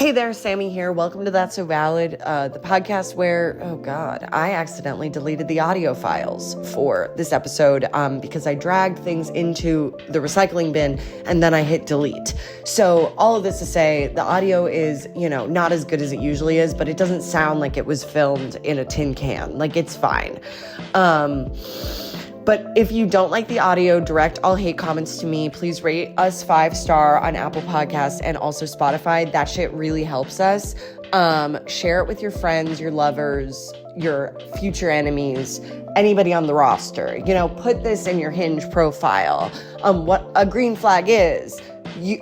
Hey there, Sammy here. Welcome to That's So Valid, the podcast where, oh God, I accidentally deleted the audio files for this episode because I dragged things into the recycling bin and then I hit delete. So all of this to say, the audio is, not as good as it usually is, but it doesn't sound like it was filmed in a tin can. Like, it's fine. But if you don't like the audio, direct all hate comments to me. Please rate us 5-star on Apple Podcasts and also Spotify. That shit really helps us. Share it with your friends, your lovers, your future enemies, anybody on the roster. Put this in your Hinge profile. What a green flag is. You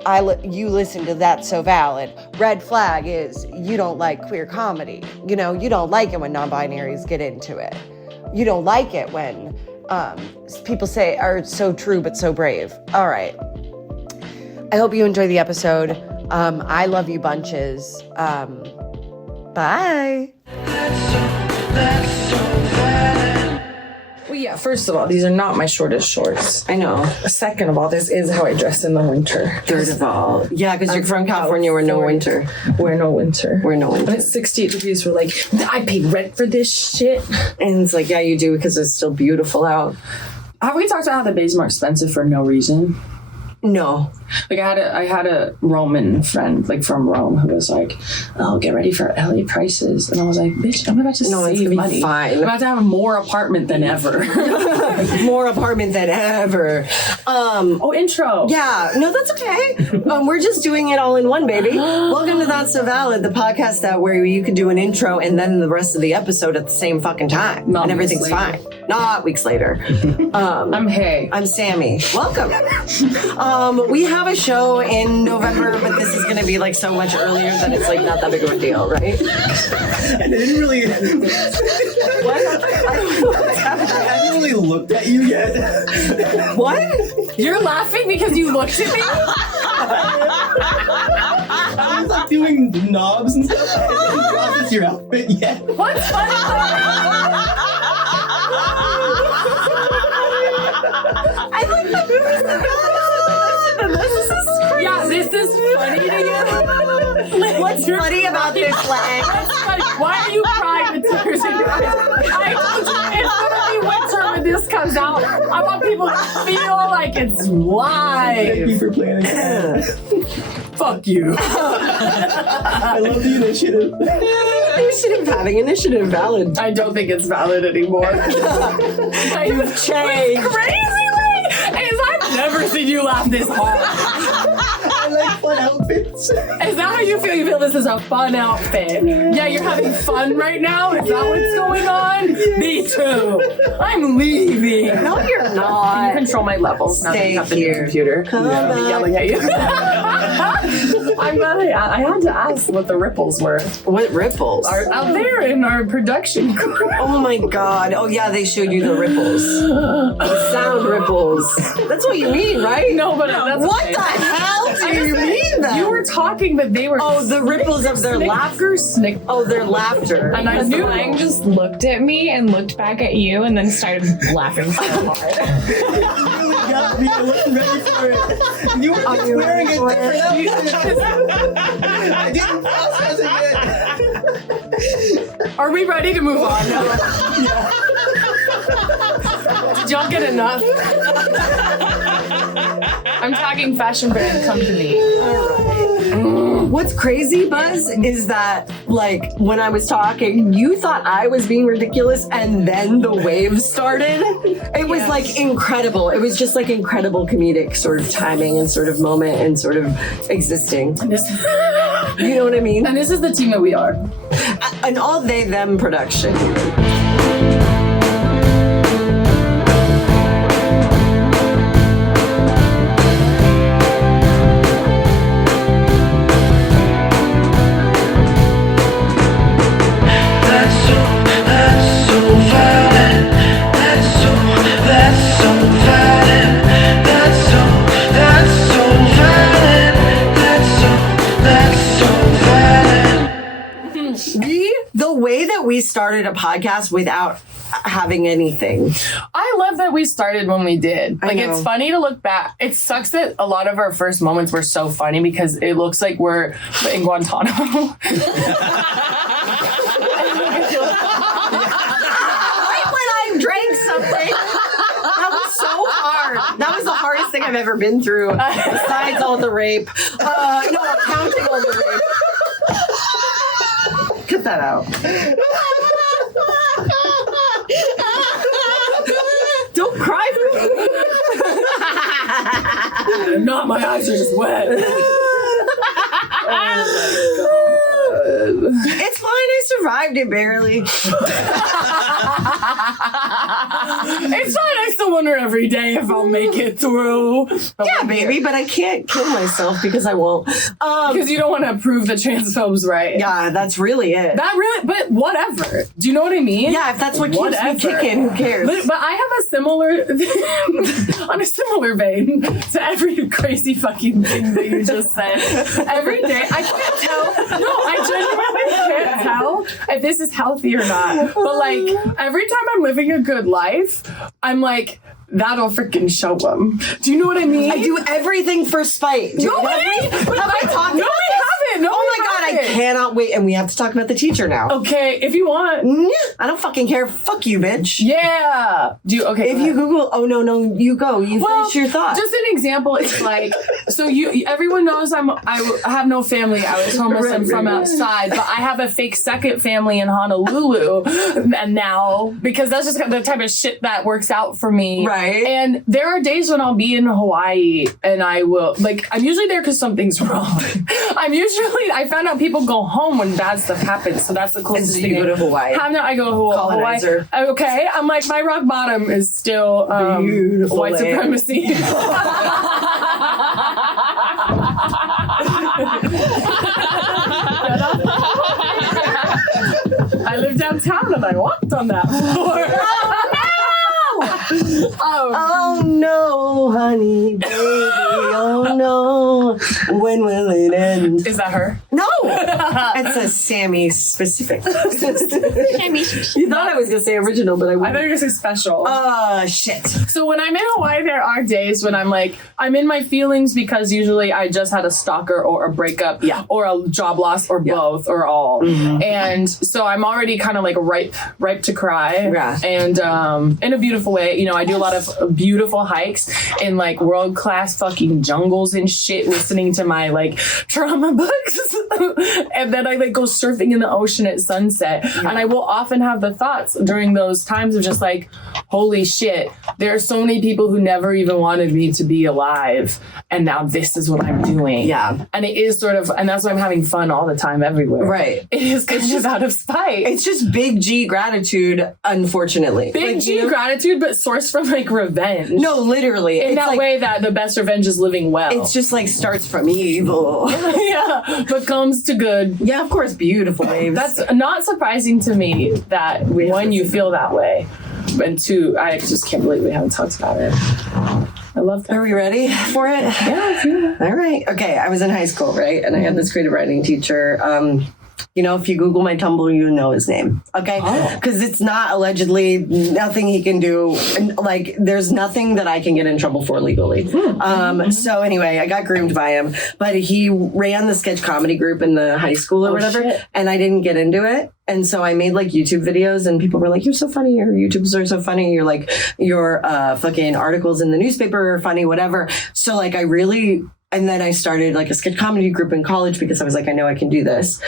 listen to That's So Valid. Red flag is you don't like queer comedy. You don't like it when non-binaries get into it. You don't like it when people say are so true but so brave. All right. I hope you enjoy the episode. I love you bunches. Bye. Well, yeah, first of all, these are not my shortest shorts. I know. Second of all, this is how I dress in the winter. Third of all. Yeah, because you're from California where no winter. We're no winter. And it's 68 degrees. We're like, I paid rent for this shit. And it's like, yeah, you do because it's still beautiful out. Have we talked about how the Bay's more expensive for no reason? No. Like I had a Roman friend, like from Rome, who was like, "Oh, get ready for LA prices," and I was like, "Bitch, I'm about to save money. Fine. I'm about to have more apartment than ever." More apartment than ever. Intro. Yeah, no, that's okay. We're just doing it all in one, baby. Welcome to That's So Valid, the podcast where you could do an intro and then the rest of the episode at the same fucking time, and everything's fine. Not weeks later. I'm Sammy. Welcome. We have a show in November, but this is going to be like so much earlier that it's like not that big of a deal, right? And I didn't really. What? I don't know what's happening. I haven't really looked at you yet. What? You're laughing because you looked at me? I was like doing knobs and stuff. I didn't process your outfit yet. What's funny? I like the This is crazy. Yeah, this is funny to you. What's funny about this, Lang? Why are you crying with tears in your eyes? I told you it's gonna be winter when this comes out. I want people to feel like it's Thank live. you for planning. Fuck you. I love the initiative. Having initiative valid. I don't think it's valid anymore. You've changed. Crazy, I've never seen you laugh this hard. I like fun outfits. Is that how you feel? You feel this is a fun outfit? Yeah, you're having fun right now? Is that what's going on? Yes. Me too. I'm leaving. No, you're not. Can you control my levels now that you have the new computer? Come back. I'm yelling at you. I had to ask what the ripples were. What ripples? Out there in our production crew. Oh my god. Oh yeah, they showed you the ripples. The sound ripples. That's what you mean, right? No, but that's what okay. the hell do you mean that? You were talking, but they were. Oh, the ripples of their laughter. Oh, their laughter. And I knew Lang just looked at me and looked back at you and then started laughing so hard. You really got me. I wasn't ready for it. You were just wearing a different outfit. I didn't process it yet. Are we ready to move on now? Yeah. Did y'all get enough? I'm tagging fashion brand, come to me. What's crazy, Buzz, is that, like, when I was talking, you thought I was being ridiculous, and then the wave started. It was, like, incredible. It was just, like, incredible comedic sort of timing and sort of moment and sort of existing. You know what I mean? And this is the team that we are. An all they, them production. The way that we started a podcast without having anything. I love that we started when we did. Like, it's funny to look back. It sucks that a lot of our first moments were so funny because it looks like we're in Guantanamo. Drank something. That was so hard. That was the hardest thing I've ever been through, besides all the rape. No, counting all the rape. Cut that out. Don't cry for me. Not my eyes are just wet. Oh my God. It's fine. I survived it barely. It's fine. I still wonder every day if I'll make it through. Yeah, baby, but I can't kill myself because I won't. Because you don't want to prove the transphobes right. Yeah, that's really it. But whatever. Do you know what I mean? Yeah, if that's what keeps me kicking, who cares? But I have a similar, on a similar vein to every crazy fucking thing that you just said. Every day, I can't tell. No, I genuinely can't tell if this is healthy or not. But like, every time I'm living a good life, I'm like, that'll freaking show them. Do you know what I mean? I do everything for spite. No, have I talked about this? No, oh my God, I cannot wait. And we have to talk about the teacher now. Okay, if you want. I don't fucking care. Fuck you, bitch. Yeah. If you Google, oh no, you go. You finish your thought. Just an example, it's like, so everyone knows I have no family. I was homeless. I'm from outside, but I have a fake second family in Honolulu. And now, because that's just the type of shit that works out for me. Right. And there are days when I'll be in Hawaii and I will, like, I'm usually there because something's wrong. I found out people go home when bad stuff happens. So that's the closest thing. You go to Hawaii. How now I go to Hawaii. Okay. I'm like, my rock bottom is still white supremacy. I live downtown and I walked on that floor. Oh no, honey, baby. Oh no. When will it end? Is that her? No. It's a Sammy specific. You thought I was going to say original, but I wouldn't. I thought you were going to say special. Shit. So when I'm in Hawaii, there are days when I'm like, I'm in my feelings because usually I just had a stalker or a breakup or a job loss or both or all. Mm-hmm. And so I'm already kind of like ripe to cry. Yeah. And in a beautiful way. You know, I do a lot of beautiful hikes in like world-class fucking jungles and shit, listening to my like trauma books. And then I like go surfing in the ocean at sunset. Yeah. And I will often have the thoughts during those times of just like, holy shit, there are so many people who never even wanted me to be alive. And now this is what I'm doing. Yeah. And it is sort of, and that's why I'm having fun all the time everywhere. Right. It is kind of out of spite. It's just big G gratitude, unfortunately. Big like, G gratitude, but sourced from like revenge. No, literally. In that like, way that the best revenge is living well. It's just like starts from evil. Yeah. But comes to good. Yeah, of course, beautiful waves. That's not surprising to me that one, you feel that way. And two, I just can't believe we haven't talked about it. I love that. Are we ready for it? Yeah. All right. Okay, I was in high school, right? And I had this creative writing teacher. You know, if you Google my Tumblr, you know his name. Okay? Because it's not allegedly nothing he can do. Like, there's nothing that I can get in trouble for legally. So anyway, I got groomed by him. But he ran the sketch comedy group in the high school or whatever. Shit. And I didn't get into it. And so I made like YouTube videos and people were like, you're so funny. Your YouTubes are so funny. You're like, your fucking articles in the newspaper are funny, whatever. So like and then I started like a sketch comedy group in college because I was like, I know I can do this.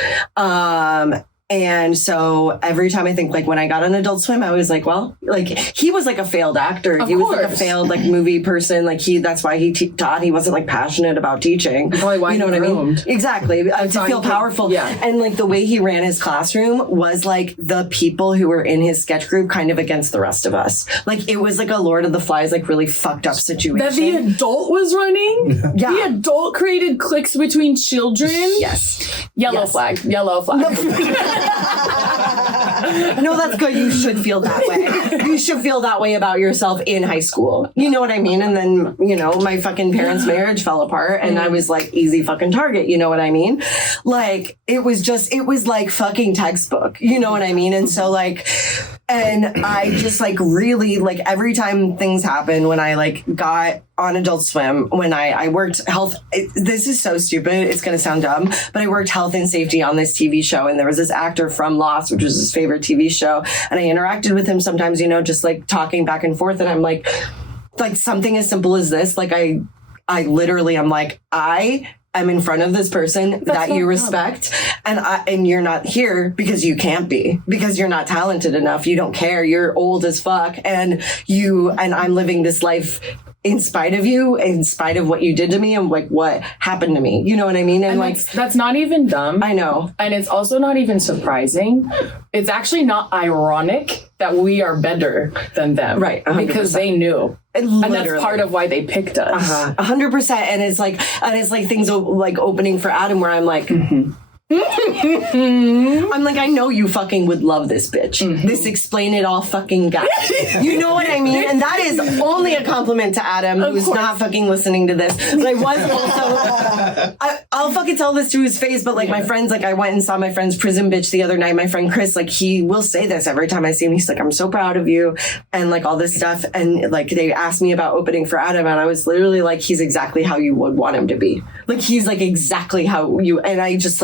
And so every time I think like when I got on Adult Swim, I was like, well, like he was like a failed actor. He was like a failed like movie person. Like that's why he taught. He wasn't like passionate about teaching. Why you know what I mean? Exactly. To feel powerful. Yeah. And like the way he ran his classroom was like the people who were in his sketch group kind of against the rest of us. Like it was like a Lord of the Flies, like really fucked up situation. That the adult was running? Yeah. The adult created cliques between children? Yes. Yellow flag. No, that's good. You should feel that way. You should feel that way about yourself in high school. You know what I mean? And then, you know, my fucking parents' marriage fell apart and I was like easy fucking target. You know what I mean? Like, it was like fucking textbook. You know what I mean? And so like, And I just like really like every time things happen when I like got on Adult Swim, when I worked health, this is so stupid, it's gonna sound dumb, but I worked health and safety on this TV show, and there was this actor from Lost, which was his favorite TV show, and I interacted with him sometimes, you know, just like talking back and forth, and I'm like something as simple as this, like I literally, I'm like, I'm in front of this person that you respect, and you're not here because you can't be, because you're not talented enough. You don't care. You're old as fuck, and I'm living this life in spite of you, in spite of what you did to me and like what happened to me. You know what I mean? And like that's not even dumb. I know. And it's also not even surprising. It's actually not ironic that we are better than them. Right. 100%. Because they knew. And that's part of why they picked us. 100%. And it's like things like opening for Adam where I'm like, I'm like, I know you fucking would love this bitch. This explain it all fucking guy. You know what I mean? And that is only a compliment to Adam, who's not fucking listening to this. But I was also, I'll fucking tell this to his face, but like my friends, like I went and saw my friend's Prison Bitch the other night. My friend Chris, like he will say this every time I see him. He's like, I'm so proud of you. And like all this stuff. And like they asked me about opening for Adam, and I was literally like, he's exactly how you would want him to be. Like he's like exactly how you, and I just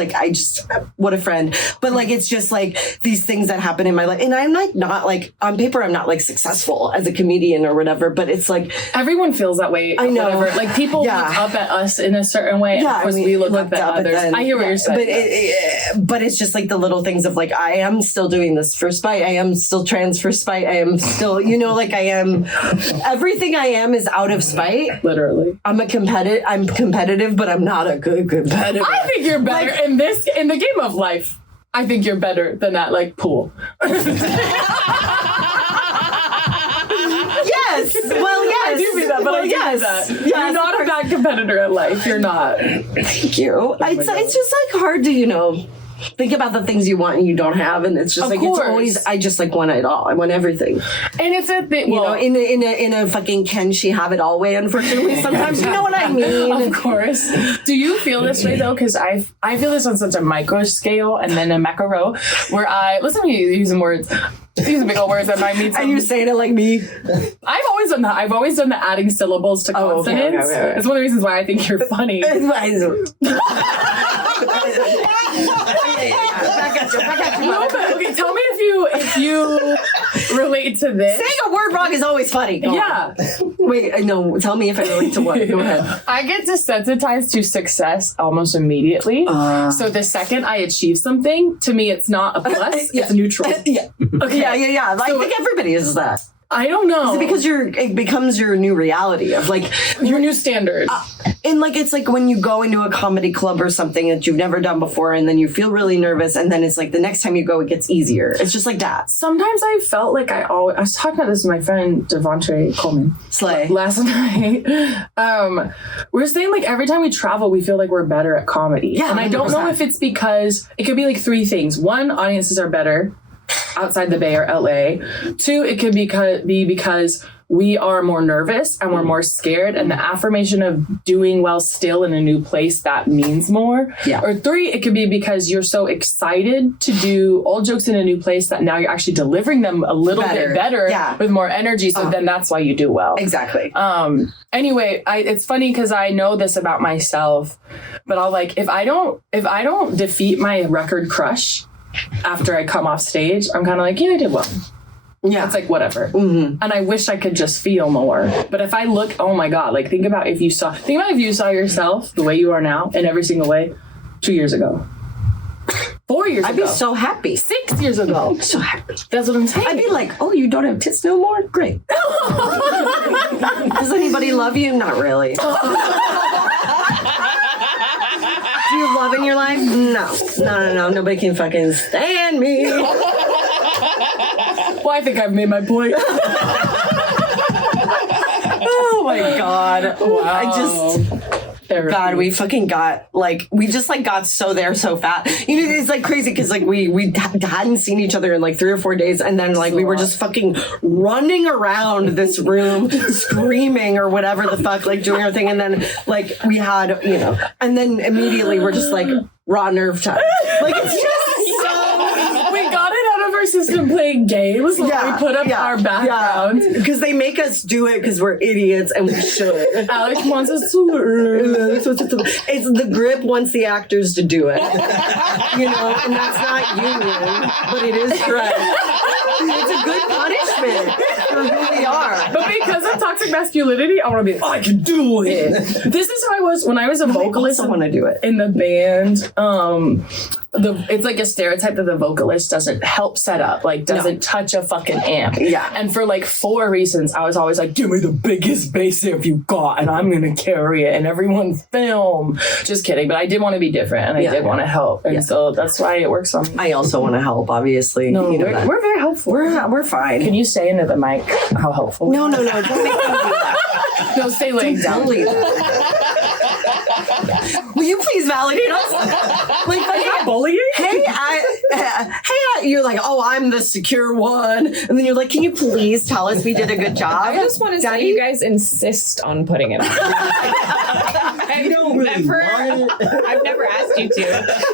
what a friend. But like it's just like these things that happen in my life, and I'm like not like on paper I'm not like successful as a comedian or whatever, but it's like everyone feels that way. I know. Whatever. Like people look up at us in a certain way, and of course we look up at others. I hear what you're saying, but it's just like the little things of like I am still doing this for spite. I am still trans for spite. I am still, you know, like I am everything I am is out of spite. Literally, I'm competitive, but I'm not a good competitor. I think you're better in the game of life. I think you're better than that, like, pool. Yes. Well, yes. I do mean that, but I do mean that. You're not a bad competitor at life. You're not. Thank you. It's just like hard to, you know, think about the things you want and you don't have, and it's just it's always I just like want it all. I want everything. And it's a thing, you know, in a fucking can she have it all way. Unfortunately, sometimes you know what I mean. Of course. Do you feel this way though? Because I feel this on such a micro scale and then a macro, where I listen to you using words. These are big old words that might mean something. Are you saying it like me? I've always done that. I've always done the adding syllables to consonants. Okay. It's one of the reasons why I think you're funny. No, but okay, tell me if you relate to this. Saying a word wrong is always funny. Yeah. Wait, no, tell me if I relate to what. Go ahead. I get desensitized to success almost immediately. So the second I achieve something, to me it's not a plus, it's neutral. Yeah. Okay. Yeah. I think everybody is that. I don't know. Is it because it becomes your new reality of like your new standard? And like it's like when you go into a comedy club or something that you've never done before, and then you feel really nervous, and then it's like the next time you go, it gets easier. It's just like that. Sometimes I felt like I was talking about this with my friend Devontae Coleman Slay last night. We're saying like every time we travel, we feel like we're better at comedy. Yeah, and I don't know if it's because it could be like three things. One, audiences are better outside the Bay or LA. Two, it could be because we are more nervous and we're more scared, and the affirmation of doing well still in a new place, that means more. Yeah. Or three, it could be because you're so excited to do old jokes in a new place that now you're actually delivering them a little bit better with more energy. So then that's why you do well. Exactly. Anyway, it's funny because I know this about myself, but I'll like, if I don't defeat my record crush after I come off stage, I'm kind of like, yeah, I did well. Yeah. It's like, whatever. Mm-hmm. And I wish I could just feel more. But if I look, oh my God, like think about if you saw yourself the way you are now in every single way 2 years ago. 4 years ago. I'd be so happy. 6 years ago. I'm so happy. That's what I'm saying. I'd be like, oh, you don't have tits no more? Great. Does anybody love you? Not really. Do you have love in your life? No. Nobody can fucking stand me. Well, I think I've made my point. Oh my God. Wow. God, we fucking got we just got so there so fast. You know, it's like crazy because we hadn't seen each other in 3 or 4 days, and then we were just fucking running around this room screaming or whatever the fuck, doing our thing, and then we had, you know, and then immediately we're just raw nerve time. It's just we got it out of our system playing games while we put up our background. Because they make us do it because we're idiots and we should. Alex wants us to learn. It's the grip wants the actors to do it. You know, and that's not union, but it is correct. It's a good punishment for who we are. But because of toxic masculinity, I want to be, I can do it. This is how I was when I was a vocalist. I want to do it. In the band, it's like a stereotype that the vocalist doesn't help set up, like doesn't touch a fucking amp. Yeah. And for like 4 reasons, I was always like, give me the biggest bass amp you got and I'm going to carry it and everyone film. Just kidding. But I did want to be different and I did want to help. And so that's why it works on me. I also want to help, obviously. No, you know we're very helpful. We're fine. Can you say into the mic how helpful? No. Don't make me do that. No, stay laying down. Don't leave that. Will you please validate us? Like, Are you bullying? hey, you're like, oh, I'm the secure one. And then you're like, can you please tell us we did a good job? I just want to say you guys insist on putting it on. You don't really want it. I've never asked you to.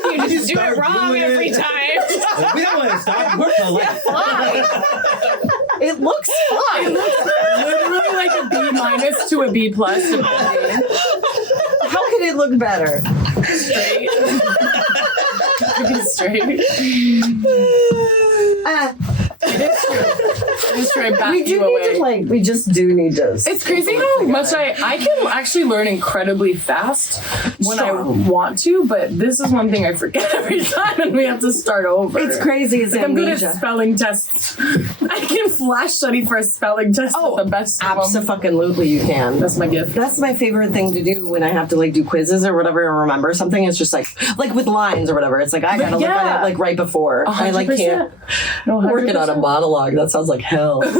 You just do it wrong every time. We don't want to stop. We're polite. It looks fine. Literally like a B- to a B+. Depending. How could it look better? Straight. Straight. It is true. Just try to back We do you need away. to we just do need to. It's crazy how much I can actually learn incredibly fast when I want to, but this is one thing I forget every time and we have to start over. It's crazy. It's like I'm good amnesia. at spelling tests. I can flash study for a spelling test with the best of them. Absolutely, you can. That's my gift. That's my favorite thing to do when I have to do quizzes or whatever and remember something. It's just like with lines or whatever. It's like I gotta look at it right before. 100%. I can't. No, working on a monologue. That sounds like hell. I've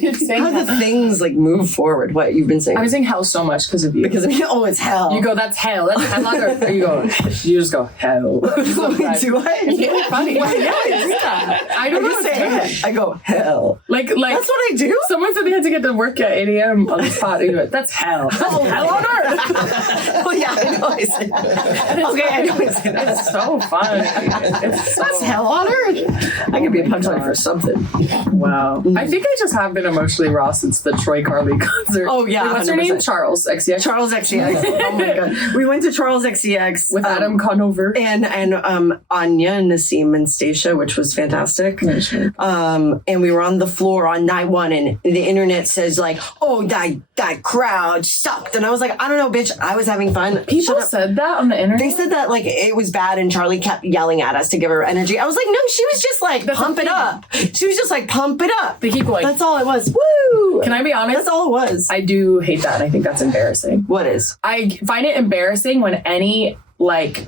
been saying How do things move forward? What you've been saying? I've been saying hell so much because of you. Because it's hell. You go, that's hell. That's hell. Or you just go, hell. Do I? It's really funny. Yeah, I do that. I don't know. I go hell. Like that's what I do. Someone said they had to get to work at 8 a.m. on the spot. You go, that's hell. That's hell on earth. Oh yeah, I know I said that. Okay, I know I said that. It's so fun. That's hell on earth. I could be a punchline for something. Wow. I think I just have been emotionally raw since the Troye Carly concert. Oh yeah. Wait, what's her name? Charles XCX. Charles XCX. Oh my god. We went to Charles XCX with Adam Conover and Anya, Nassim, and Stacia, which was fantastic. And we were on the floor on night 1, and the internet says oh, that crowd sucked, and I was like, I don't know, bitch. I was having fun. People said that on the internet. They said that it was bad, and Charli kept yelling at us to give her energy. I was like, no, she was just pump it up. She was just pump it up. They keep going. That's all it was. Woo! Can I be honest? That's all it was. I do hate that. I think that's embarrassing. What is? I find it embarrassing when any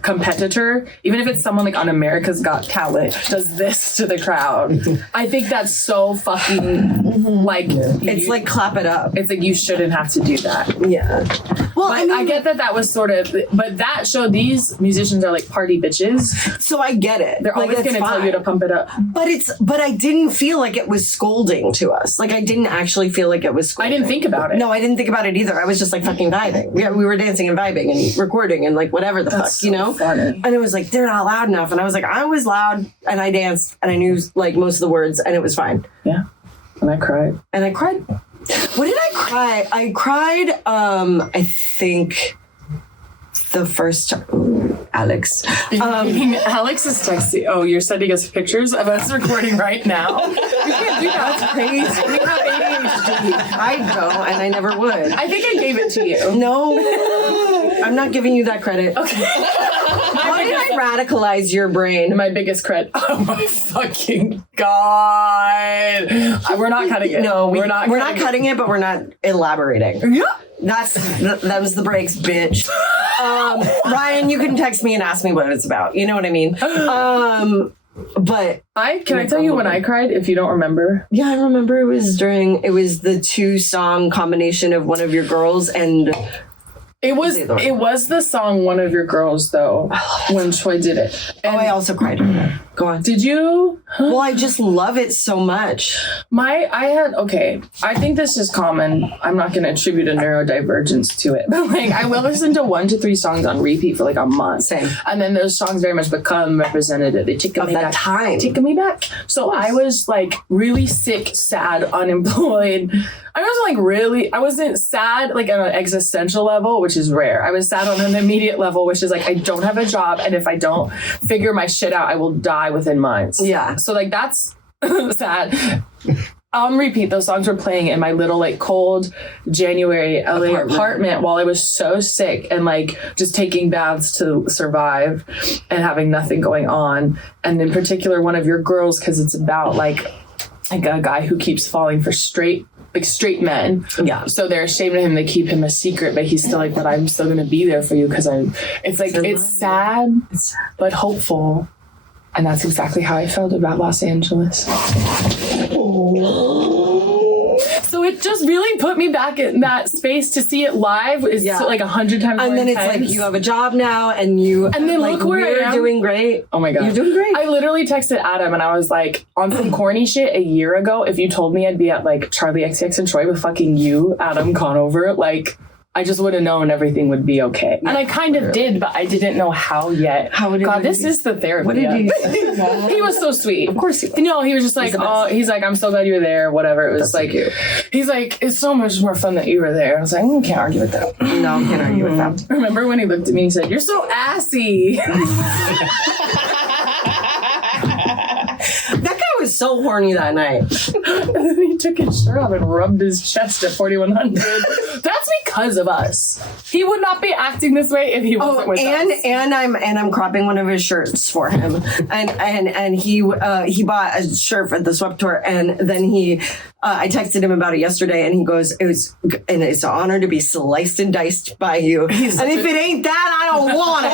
competitor, even if it's someone on America's Got Talent, does this to the crowd. I think that's so fucking it's clap it up. It's you shouldn't have to do that. Yeah. Well, I get that was sort of, but that showed these musicians are party bitches. So I get it. They're always going to tell you to pump it up. But I didn't feel like it was scolding to us. I didn't actually feel like it was scolding. I didn't think about it. No, I didn't think about it either. I was just fucking vibing. Yeah, we were dancing and vibing and recording and whatever the fuck, so funny. And it was they're not loud enough. And I was I was loud and I danced and I knew most of the words and it was fine. Yeah. And I cried. What did I cry? I cried, I think the first time. Alix. Alex is texting. Oh, you're sending us pictures of us recording right now? You can't do that. That's crazy. We have ADHD. I don't, and I never would. I think I gave it to you. No. I'm not giving you that credit. Okay. Why did I radicalize your brain? My biggest credit. Oh my fucking god. We're not cutting it. No, we're not cutting it, but we're not elaborating. Yeah. That was the breaks, bitch. Ryan, you can text me and ask me what it's about. You know what I mean? But can I tell you when I cried if you don't remember? Yeah, I remember it was the 2-song combination of One of Your Girls and it was the song One of Your Girls though when Troye did it. And I also cried. Go on. Did you? Well, I just love it so much. I think this is common. I'm not going to attribute a neurodivergence to it, but like I will listen to 1 to 3 songs on repeat for like a month. Same. And then those songs very much become representative. They take me back. Taking me back. So I was like really sick, sad, unemployed. I wasn't sad like on an existential level, which is rare. I was sad on an immediate level, which is like I don't have a job, and if I don't figure my shit out, I will die within months. Yeah. So like that's sad. On repeat, those songs were playing in my little like cold January LA apartment while I was so sick and like just taking baths to survive and having nothing going on. And in particular, one of your girls, because it's about like a guy who keeps falling for straight men. Yeah. So they're ashamed of him. They keep him a secret, but he's still like, but I'm still going to be there for you because it's sad, but hopeful. And that's exactly how I felt about Los Angeles. So it just really put me back in that space to see it live. Is like 100 times more And then intense. it's like you have a job now and then like, look where I am. Doing great. Oh my God. You're doing great. I literally texted Adam and I was like, on some corny shit a year ago, if you told me I'd be at like Charli XCX and Troye with fucking you, Adam Conover, like I just would have known everything would be okay. And I kind of did, but I didn't know how yet. This is the therapy. What did he say? He was so sweet. Of course he was. No, he was just like, he's like, I'm so glad you were there, whatever. It was like, he's like, it's so much more fun that you were there. I was like, can't argue with that. No, I can't argue with that. Remember when he looked at me and he said, you're so assy. That guy was so horny that night. And then he took his shirt off and rubbed his chest at 4100. That's because of us. He would not be acting this way if he wasn't with us. And I'm cropping one of his shirts for him. And he bought a shirt for the Swept Tour, and then I texted him about it yesterday, and he goes, it's an honor to be sliced and diced by you. And if it ain't that, I don't want it.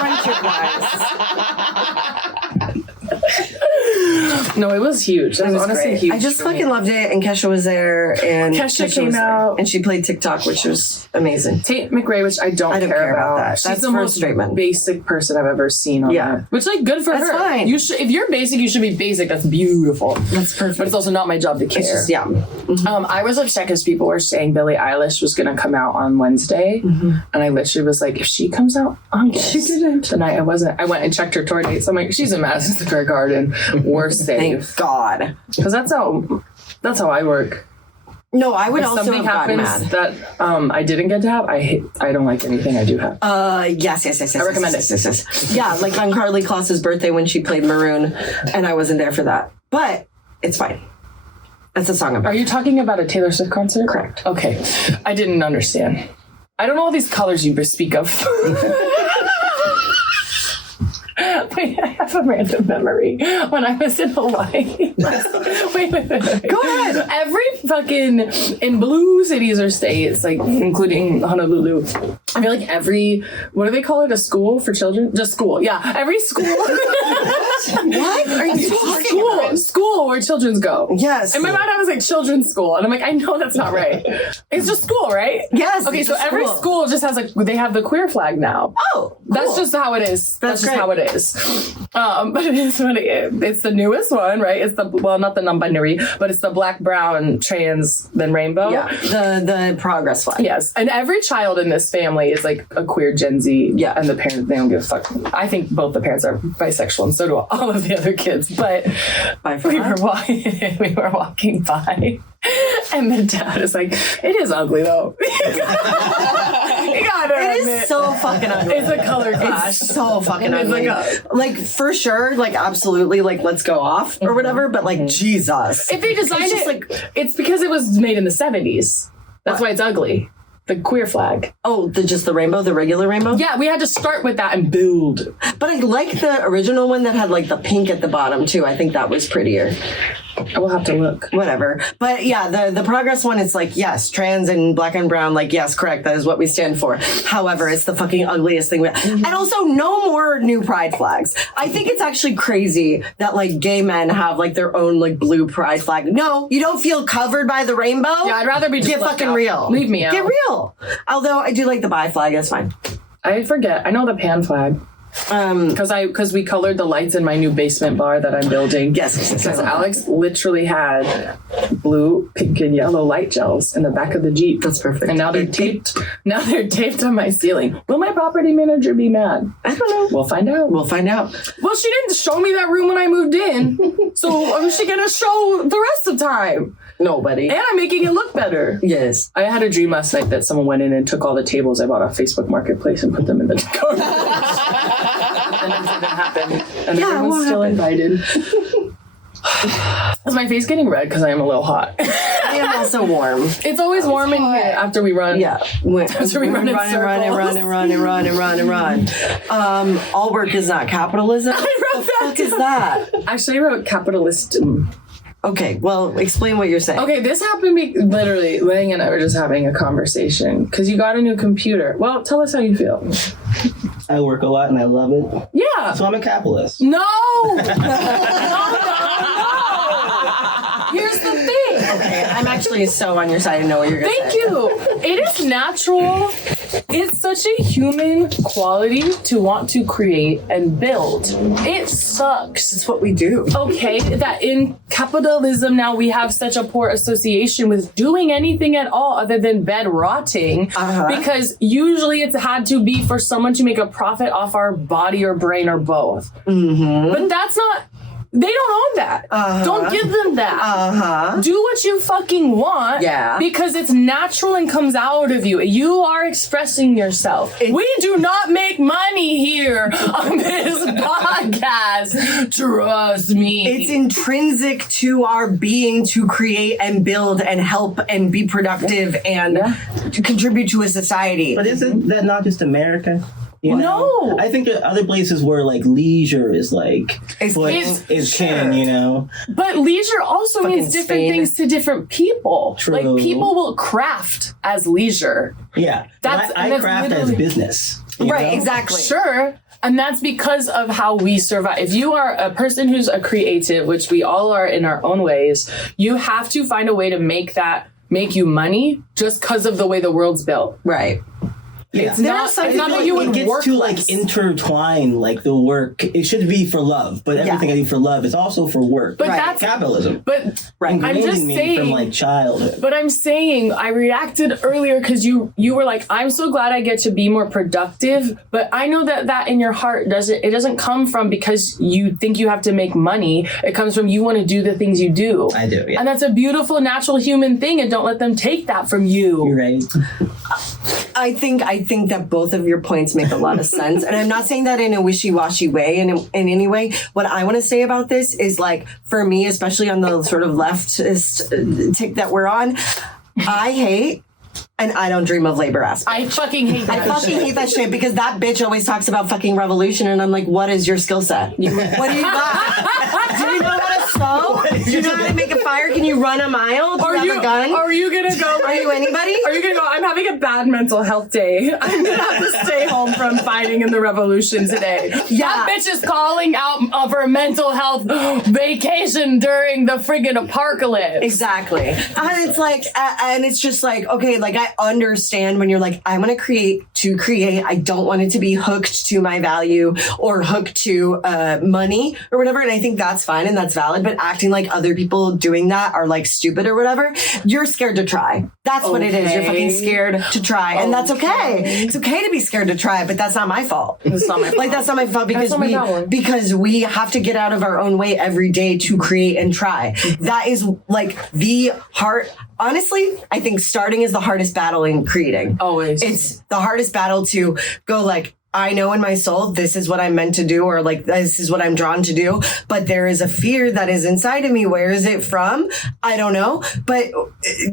Friendship-wise. No, it was huge. It was honestly great. huge. I just fucking loved it, and Kesha was there, and Kesha came out, and she played TikTok, which was amazing. Tate McRae, which I don't care about that. She's That's the most straight men. basic person I've ever seen on that. Which, like, good for her. That's fine. You should, if you're basic, you should be basic. That's beautiful. That's perfect. But it's also not my job to care. It's just, I was upset because people were saying Billie Eilish was going to come out on Wednesday, and I literally was like, if she comes out August, she didn't. Tonight I wasn't. I went and checked her tour dates. I'm like, she's in Madison Square Garden. We're safe. Thank God. Because that's how I work. No, I would if also something have gotten happens mad. that I didn't get to have, I don't like anything I do have. Yes. I recommend it. Yes. Yeah, like on Carly Kloss's birthday when she played Maroon, and I wasn't there for that. But it's fine. That's a song about. Are you talking about a Taylor Swift concert? Correct. Okay. I didn't understand. I don't know all these colors you speak of. Wait, I have a random memory. When I was in Hawaii. Wait. Go ahead. Every fucking, in blue cities or states, like including Honolulu, I feel like what do they call it? A school for children? Just school. Yeah. Every school. What are you talking about? School where children go. Yes. In my mind, I was like, children's school. And I'm like, I know that's not right. It's just school, right? Yes. Okay, so every school just has they have the queer flag now. Oh, cool. That's just how it is. That's just great. how it is. But it is what it's the newest one, right? It's not the non-binary, but it's the black, brown, trans, then rainbow. Yeah. The progress flag. Yes. And every child in this family is like a queer Gen Z. Yeah. And the parents, they don't give a fuck. I think both the parents are bisexual, and so do all of the other kids. But we were walking by, and the dad is like, it is ugly though. You gotta It admit. is so fucking ugly. It's a color clash. It's so fucking ugly. It's like for sure, like absolutely, like let's go off or whatever. But like Jesus, if they designed it, it's because it was made in the 70s. That's why it's ugly. The queer flag. Oh, just the rainbow, the regular rainbow? Yeah, we had to start with that and build. But I like the original one that had like the pink at the bottom too. I think that was prettier. I will have to look. Whatever. But yeah, the progress one, it's like, yes, trans and black and brown, like, yes, correct. That is what we stand for. However, it's the fucking ugliest thing. And also no more new pride flags. I think it's actually crazy that like gay men have like their own like blue pride flag. No, you don't feel covered by the rainbow. Yeah, I'd rather be just Get left fucking out. real. Leave me out. Get real. Although I do like the bi flag. That's fine. I forget. I know the pan flag. Because we colored the lights in my new basement bar that I'm building. Yes. Because Alex literally had blue, pink, and yellow light gels in the back of the Jeep. That's perfect. And now they're taped. Now they're taped on my ceiling. Will my property manager be mad? I don't know. We'll find out. We'll find out. Well, she didn't show me that room when I moved in. So is she gonna show the rest of the time? Nobody. And I'm making it look better. Yes. I had a dream last night that someone went in and took all the tables I bought off Facebook Marketplace and put them in the corner. And then something happened. And everyone's still invited. Is my face getting red because I am a little hot? I am also warm. It's always warm in here after we run. Yeah. After we run in run. All work is not capitalism. I wrote that. What is that? Actually, I wrote capitalist. Okay, well, explain what you're saying. Okay, this happened literally, Lang and I were just having a conversation because you got a new computer. Well, tell us how you feel. I work a lot and I love it. Yeah. So I'm a capitalist. No. Here's the thing. Okay, I'm actually so on your side and know what you're going to say. Thank you. It is natural. It's such a human quality to want to create and build. It sucks. It's what we do. Okay, that in capitalism now we have such a poor association with doing anything at all other than bed rotting because usually it's had to be for someone to make a profit off our body or brain or both. Mm-hmm. But that's not... They don't own that. Don't give them that. Do what you fucking want. Yeah. Because it's natural and comes out of you. You are expressing yourself. We do not make money here on this podcast. Trust me. It's intrinsic to our being to create and build and help and be productive and to contribute to a society. But isn't that not just America? You know? No. I think there are other places where like leisure is like It's king, you know. But leisure also Fucking means different Spain. things to different people. True. Like people will craft as leisure. Yeah. That's craft as literally- business. you Right, know? exactly. Sure. And that's because of how we survive. If you are a person who's a creative, which we all are in our own ways, you have to find a way to make you money just because of the way the world's built. Right. Yeah. It's not that you would it gets work too less. like intertwined, like the work. It should be for love, but everything I do for love is also for work. But Right. that's capitalism. But I'm Ingrained just in me saying. from like childhood. But I'm saying I reacted earlier because you were like, I'm so glad I get to be more productive. But I know that in your heart doesn't come from because you think you have to make money. It comes from you want to do the things you do. I do, yeah. And that's a beautiful, natural human thing. And don't let them take that from you. You're right. I think that both of your points make a lot of sense. And I'm not saying that in a wishy-washy way in any way. What I want to say about this is like, for me, especially on the sort of leftist tick that we're on, I hate and I don't dream of labor aspects. I fucking hate that. I fucking hate that shit because that bitch always talks about fucking revolution and I'm like, what is your skill set? What do you got? Do you know how to sew? Do you know how to make a fire? Can you run a mile? Do you have a gun? Are you gonna go? Are you anybody? Are you gonna go? I'm having a bad mental health day. I'm gonna have to stay home from fighting in the revolution today. Yeah. That bitch is calling out of her mental health vacation during the friggin' apocalypse. Exactly. And it's like, and it's just like, okay, like I understand when you're like, I want to create. I don't want it to be hooked to my value or hooked to money or whatever. And I think that's fine and that's valid. But acting like other people doing that are like stupid or whatever, you're scared to try. That's what it is. You're fucking scared to try. And that's okay. It's okay to be scared to try, but that's not my fault. It's not my fault. Like, that's not my fault problem. because we have to get out of our own way every day to create and try. That is like the hard. Honestly, I think starting is the hardest battle in creating. Always. It's the hardest battle to go like, I know in my soul, this is what I'm meant to do, or like, this is what I'm drawn to do. But there is a fear that is inside of me. Where is it from? I don't know. But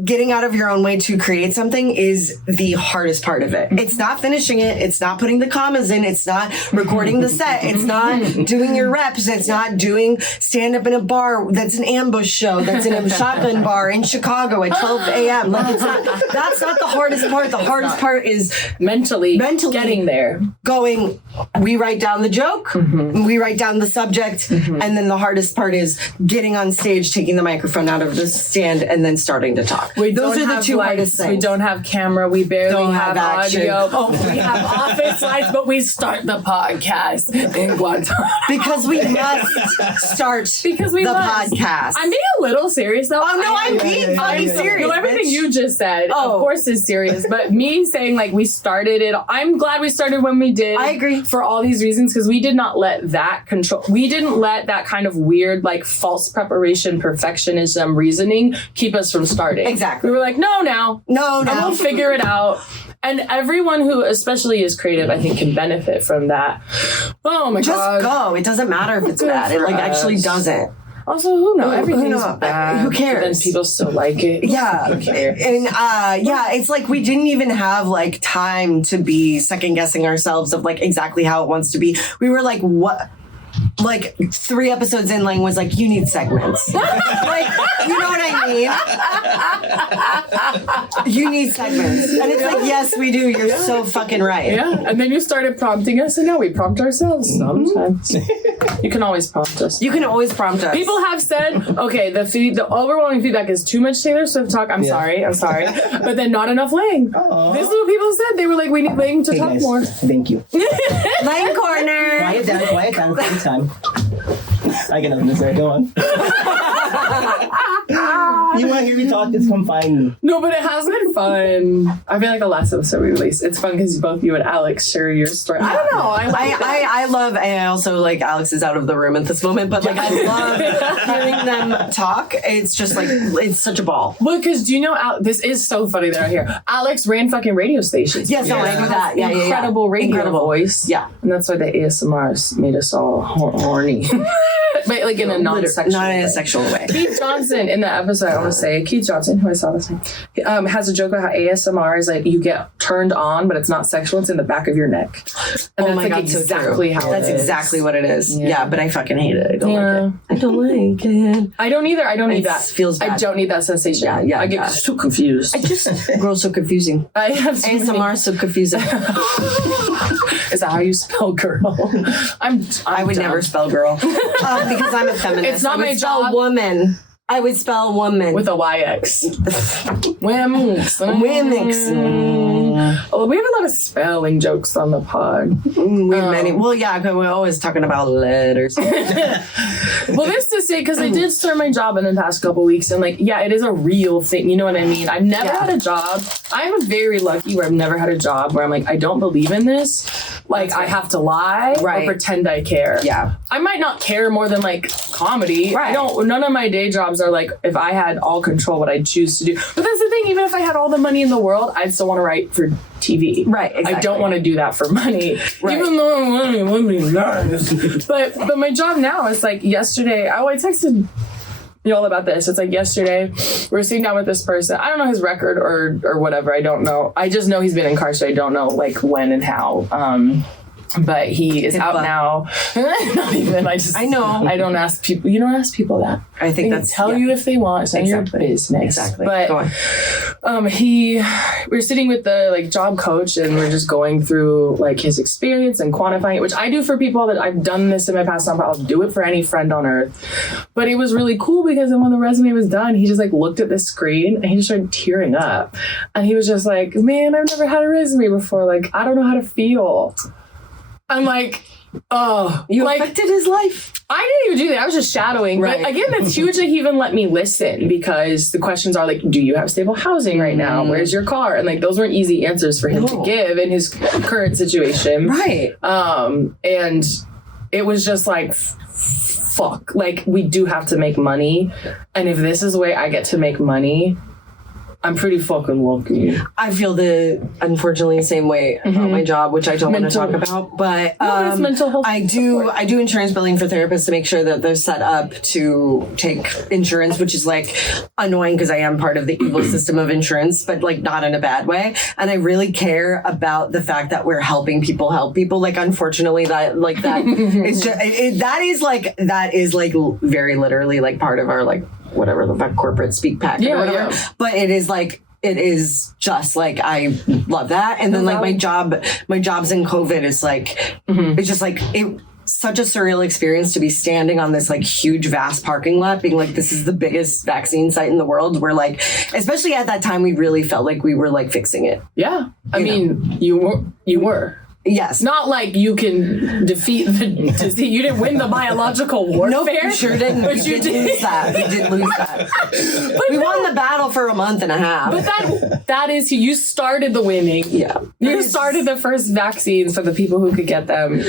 getting out of your own way to create something is the hardest part of it. It's not finishing it. It's not putting the commas in. It's not recording the set. It's not doing your reps. It's not doing stand up in a bar that's an ambush show. That's in a shotgun bar in Chicago at 12 a.m. Like, it's not, that's not the hardest part. The hardest part is mentally getting there. we write down the joke, we write down the subject, and then the hardest part is getting on stage, taking the microphone out of the stand, and then starting to talk. Those are the two hardest things. We don't have camera. We barely Don't have action. audio. Oh, we have office lights, but we start the podcast in Guatemala. Because we must start the podcast. I'm being a little serious though. Oh no, I'm being fucking serious. No, everything bitch. you just said, Oh. of course, is serious. But me saying like we started it, I'm glad we started when we did. I agree. For all these reasons, because we did not let that control. We didn't let that kind of weird, like false preparation, perfectionism, reasoning keep us from starting. Exactly. We were like, no, No. and we'll figure it out. And everyone who especially is creative, I think, can benefit from that. Oh my God. Just go. It doesn't matter if it's Good bad. It for like us. actually doesn't. Also, who knows? Everything's knows? bad. Who cares? But then people still like it. Yeah. Who cares? And it's like we didn't even have like time to be second guessing ourselves of like exactly how it wants to be. We were like, what? Like 3 episodes in, Lang was like, you need segments. Like, you know what I mean? You need segments. And it's like, yes, we do. You're so fucking right. Yeah, and then you started prompting us, and now we prompt ourselves sometimes. You can always prompt us. You can always prompt us. People have said, okay, the overwhelming feedback is too much Taylor Swift talk. I'm sorry, but then not enough Lang. This is what people said. They were like, we need Lang to talk guys, more. Thank you. Lang corner. Quiet down. Take time. I get nothing to say. Go on. You want to hear me talk? Just come find me. No, but it has been fun. I feel like the last episode we released, it's fun because both you and Alex share your story. I don't know. I love, and I also like Alex is out of the room at this moment, but like I love hearing them talk. It's just like, it's such a ball. Well, because do you know, this is so funny that I hear. Alex ran fucking radio stations. Yes, no, I know that. Yeah, Incredible radio voice. Yeah. And that's why the ASMRs made us all horny. But like in a non-sexual Not in way. a sexual way. Keith Johnson in the episode, I want to say, Keith Johnson, who I saw this time, has a joke about how ASMR is like you get turned on, but it's not sexual, it's in the back of your neck. And that's like exactly how That's it is. exactly what it is. Yeah. Yeah, but I fucking hate it. I don't like it. I don't like it. I don't either. I don't need It that. feels bad. I don't need that sensation. Yeah, I get yeah. so confused. Girls, so confusing. I have so many- ASMR so confusing. Is that how you spell girl? I would dumb. never spell girl because I'm a feminist. It's not I would my spell job. woman. I would spell woman With a YX. Wimix. Oh, we have a lot of spelling jokes on the pod. We have many. Well, yeah, because we're always talking about letters. Well, this to say, because I did start my job in the past couple weeks, and like, yeah, it is a real thing. You know what I mean? I've never had a job. I'm very lucky where I've never had a job where I'm like, I don't believe in this. Like, I have to lie Right. or pretend I care. Yeah. I might not care more than like comedy. Right. None of my day jobs are like, if I had all control, what I'd choose to do. But that's the thing, even if I had all the money in the world, I'd still want to write for TV. Right, I exactly. don't want to do that for money. Right. Even though money would be nice. but my job now is like yesterday, I texted you all about this. It's like yesterday, we were sitting down with this person. I don't know his record or whatever. I don't know. I just know he's been incarcerated. I don't know like when and how. But he is out now. Not even. I know. I don't ask people. You don't ask people that. I think They that's tell you if they want. It's none of your business. Exactly. But Go on. we were sitting with the like job coach, and we're just going through like his experience and quantifying it, which I do for people that I've done this in my past. I'll do it for any friend on earth. But it was really cool because then when the resume was done, he just like looked at the screen and he just started tearing up, and he was just like, "Man, I've never had a resume before. Like, I don't know how to feel." I'm like, oh, You like, affected his life. I didn't even do that. I was just shadowing. Right. But again, that's huge that he even let me listen, because the questions are like, do you have stable housing right now? Where's your car? And like, those weren't easy answers for him to give in his current situation. Right. And it was just like, fuck, like we do have to make money. And if this is the way I get to make money, I'm pretty fucking lucky. I feel unfortunately the same way about my job, which I don't want to talk about. But it's mental health I do insurance billing for therapists to make sure that they're set up to take insurance, which is like annoying because I am part of the evil system of insurance, but like not in a bad way. And I really care about the fact that we're helping people help people. Like unfortunately that it's just that is like very literally like part of our like whatever the fuck corporate speak pack or whatever. Yeah. But it is like it is just like, I love that. And then like my jobs in COVID is like, it's just like, such a surreal experience to be standing on this like huge vast parking lot being like, this is the biggest vaccine site in the world. We're like, especially at that time, we really felt like we were like fixing it. Yeah. I mean, you were. Yes. Not like you can defeat the disease. You didn't win the biological warfare. Nope, we sure didn't. But We did lose that. We did lose that. We won the battle for a month and a half. But that is, you started the winning. Yeah. You started the first vaccines for the people who could get them.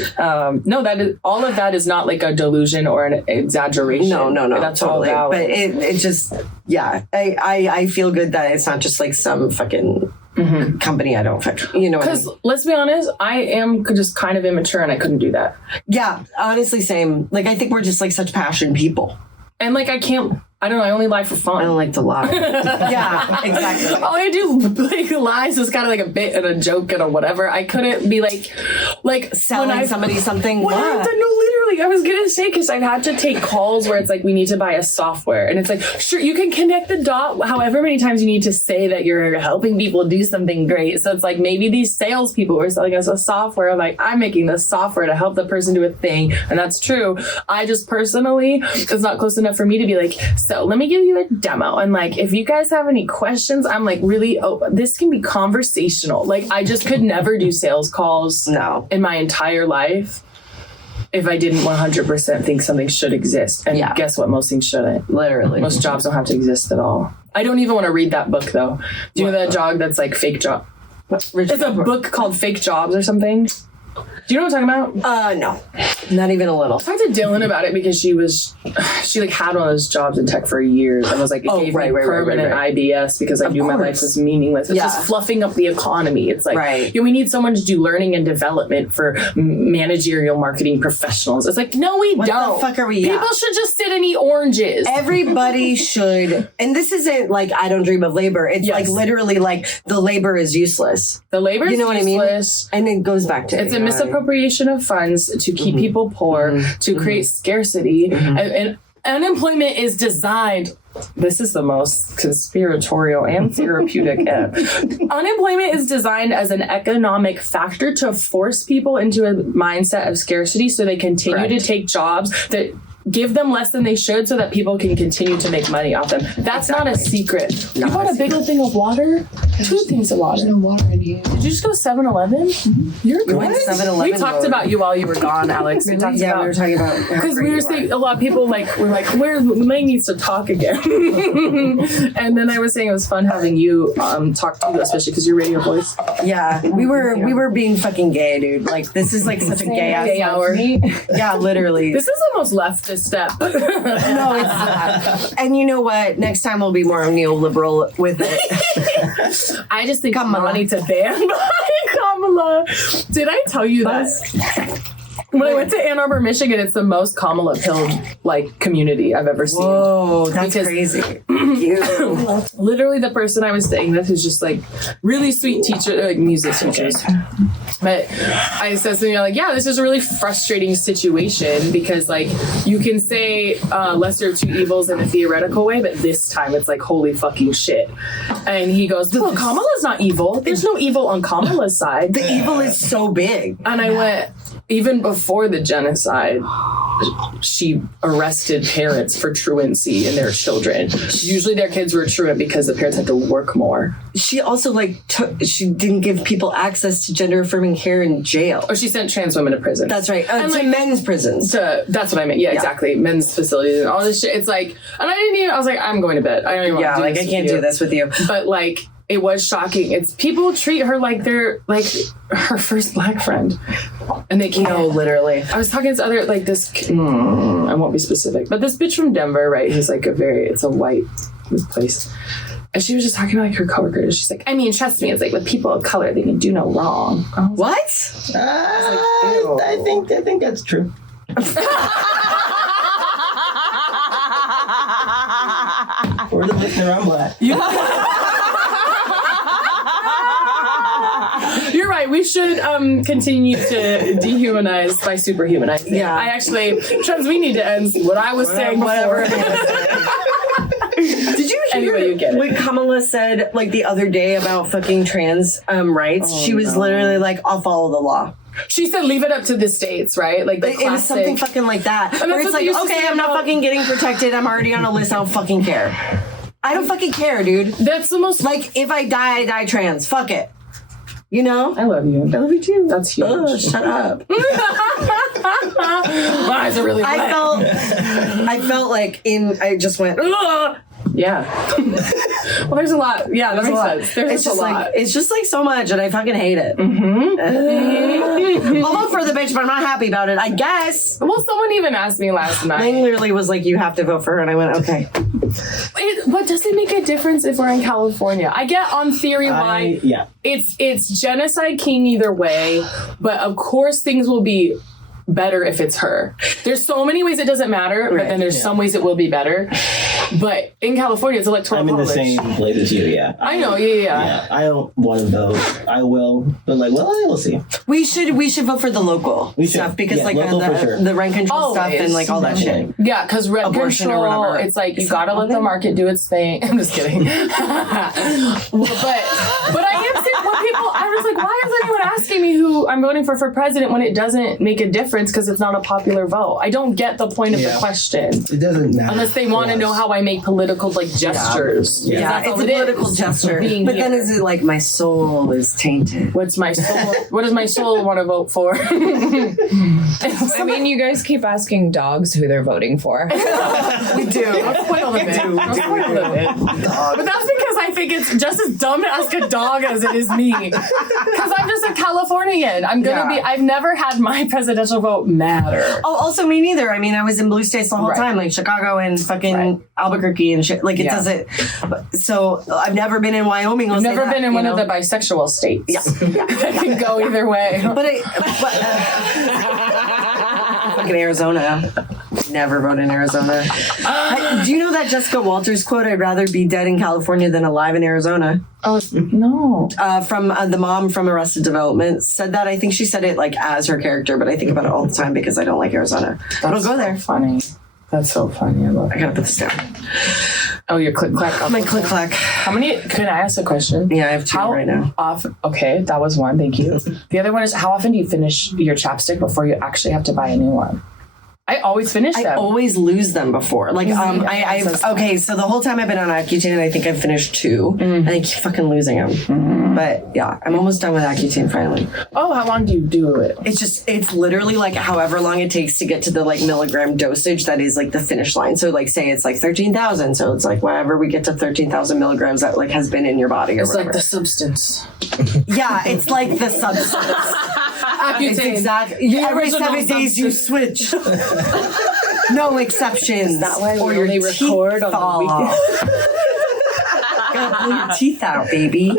No, that is, all of that is not like a delusion or an exaggeration. No. That's totally. all valid. But it just, yeah. I feel good that it's not just like some fucking company I don't fuck. You know what I mean? Because let's be honest, I am just kind of immature and I couldn't do that. Yeah, honestly, same. Like, I think we're just like such passion people. And like, I don't know, I only lie for fun. I don't like to lie. Yeah, exactly. All I do like lies is kind of like a bit and a joke and a whatever. I couldn't be like Selling somebody something. What? No, literally, I was gonna say, because I've had to take calls where it's like, we need to buy a software, and it's like, sure, you can connect the dot however many times you need to say that you're helping people do something great. So it's like, maybe these salespeople were selling us a software. I'm like, I'm making this software to help the person do a thing, and that's true. I just personally, it's not close enough for me to be like, so let me give you a demo, and like, if you guys have any questions, I'm like, really, this can be conversational. Like, I just could never do sales calls in my entire life if I didn't 100% think something should exist. And guess what? Most things shouldn't. Literally. Most jobs don't have to exist at all. I don't even want to read that book, though. Do you know that job that's like fake job? It's a book called Fake Jobs or something. Do you know what I'm talking about? No. Not even a little. I talked to Dylan about it because she like had one of those jobs in tech for years and was like, it gave me permanent IBS because I knew my life was meaningless. It's just fluffing up the economy. It's like, we need someone to do learning and development for managerial marketing professionals. It's like, no, we don't. What the fuck are we? People should just sit and eat oranges. Everybody should. And this isn't like, I don't dream of labor. It's like literally like the labor is useless. The labor is useless. What I mean? And it goes back to it's a misappropriation of funds to keep people poor, to create scarcity. And unemployment is designed, this is the most conspiratorial and therapeutic unemployment is designed as an economic factor to force people into a mindset of scarcity so they continue to take jobs that give them less than they should so that people can continue to make money off them. That's not a secret. You bought a big old thing of water? 2 things of water. There's no water in here. Did you just go 7-Eleven? You're good. went 7-Eleven We talked about you while you were gone, Alex. We talked about, we were talking about because we were saying a lot of people were like, Lang needs to talk again. And then I was saying it was fun having you talk to you, especially because your radio voice. Yeah, we were being fucking gay, dude. Like, this is like such a gay hour. Yeah, literally. This is the most leftist step. No, it's not. And you know what? Next time we'll be more neoliberal with it. I just think Kamala needs to ban Kamala. Did I tell you this? When I went to Ann Arbor, Michigan, it's the most Kamala pilled community I've ever seen. Whoa, that's crazy. Literally, the person I was staying with who's just like really sweet teacher, like music teachers. But I said something like, yeah, this is a really frustrating situation because like you can say lesser of two evils in a theoretical way, but this time it's like, holy fucking shit. And he goes, well, Kamala's not evil. There's no evil on Kamala's side. The evil is so big. And I went, even before the genocide, she arrested parents for truancy in their children. Usually their kids were truant because the parents had to work more. She also she didn't give people access to gender affirming care in jail. Or she sent trans women to prison. That's right. To men's prisons. That's what I meant. Yeah, exactly. Men's facilities and all this shit. It's like, and I was like, I'm going to bed. I don't even want to do this. I can't do this with you. But like, it was shocking. It's people treat her like they're like her first black friend, and they can't. No, literally. I was talking to other this. I won't be specific, but this bitch from Denver, right? Who's like it's a white place, and she was just talking about like her coworkers. She's like, I mean, trust me, it's like with people of color, they can do no wrong. What? I think that's true. For the listener, I'm black. You're right. We should continue to dehumanize by superhumanizing. Yeah. Trans, we need to end what I was saying before. Did you hear Anyway, you get it. what Kamala said like the other day about fucking trans rights? She was literally like, I'll follow the law. She said, leave it up to the states, right? Like the It was something classic- fucking like that. And Where that's it's what they like, used to okay, say I'm not about- fucking getting protected. I'm already on a list. I don't fucking care. I don't fucking care, dude. That's the most. Like, if I die trans. Fuck it. You know? I love you. I love you too. That's huge. Ugh, shut up. My eyes are really wet. I felt like I just went, ugh. Yeah. Well, there's a lot. Yeah, there's a lot. There's a lot. It's just like so much, and I fucking hate it. I'll vote for the bitch, but I'm not happy about it. I guess. Well, someone even asked me last night. Lang literally was like, "You have to vote for her," and I went, "Okay." But does it make a difference if we're in California? I get on theory why Yeah. it's genocide king either way, but of course things will be better if it's her. There's so many ways it doesn't matter, but then there's some ways it will be better. But in California, it's electoral I'm in the college. same place as you, yeah. I know, yeah. Yeah, I don't want to vote. I will, but like, well, I will see. We should vote for the local We should. stuff because Yeah, like local for sure. the rent control stuff Always. and like all that shit. Yeah, because rent Abortion or control, whatever. it's like you Is gotta that let the okay? market do its thing. I'm just kidding. but I am saying when people, I'm just like, why is anyone asking me who I'm voting for president when it doesn't make a difference because it's not a popular vote? I don't get the point of the question. It doesn't matter. Unless they want to know how I make political like gestures. Yeah. Yeah, That's it's all a it is. political gesture. Being But then here. is it like my soul is tainted? What's my soul? What does my soul want to vote for? I mean, you guys keep asking dogs who they're voting for. We do. Don't spoil the bit. Don't spoil the bit. But that's because I think it's just as dumb to ask a dog as it is me. Because I'm just a Californian. I'm gonna be. I've never had my presidential vote matter. Oh, also me neither. I mean, I was in blue states the whole Right. time, like Chicago and fucking Right. Albuquerque and shit. Like it Yeah. doesn't. So I've never been in Wyoming. I've never been in one of the bisexual states. Yeah. I can go either way. Fucking Arizona. Never vote in Arizona. Do you know that Jessica Walters quote? I'd rather be dead in California than alive in Arizona. Oh no. From the mom from Arrested Development said that. I think she said it like as her character, but I think about it all the time because I don't like Arizona. But I'll go there. Funny. That's so funny. I love I it. gotta put this down. Oh, your click clack. My click clack. How many? Can I ask a question? Yeah, I have two right now. Often? Okay, that was one. Thank you. The other one is how often do you finish your chapstick before you actually have to buy a new one? I always finish I them. always lose them before. Like, okay, so the whole time I've been on Accutane, I think I've finished 2, and I keep fucking losing them. But yeah, I'm almost done with Accutane finally. Oh, how long do you do it? It's literally like however long it takes to get to the like milligram dosage that is like the finish line. So like say it's like 13,000. So it's like whenever we get to 13,000 milligrams that like has been in your body or It's whatever. like the substance. Yeah, it's like the substance. It's exactly. Every original 7 days you switch. No exceptions. That way or we your only teeth record on the fall weekend. off. Gotta pull your teeth out, baby.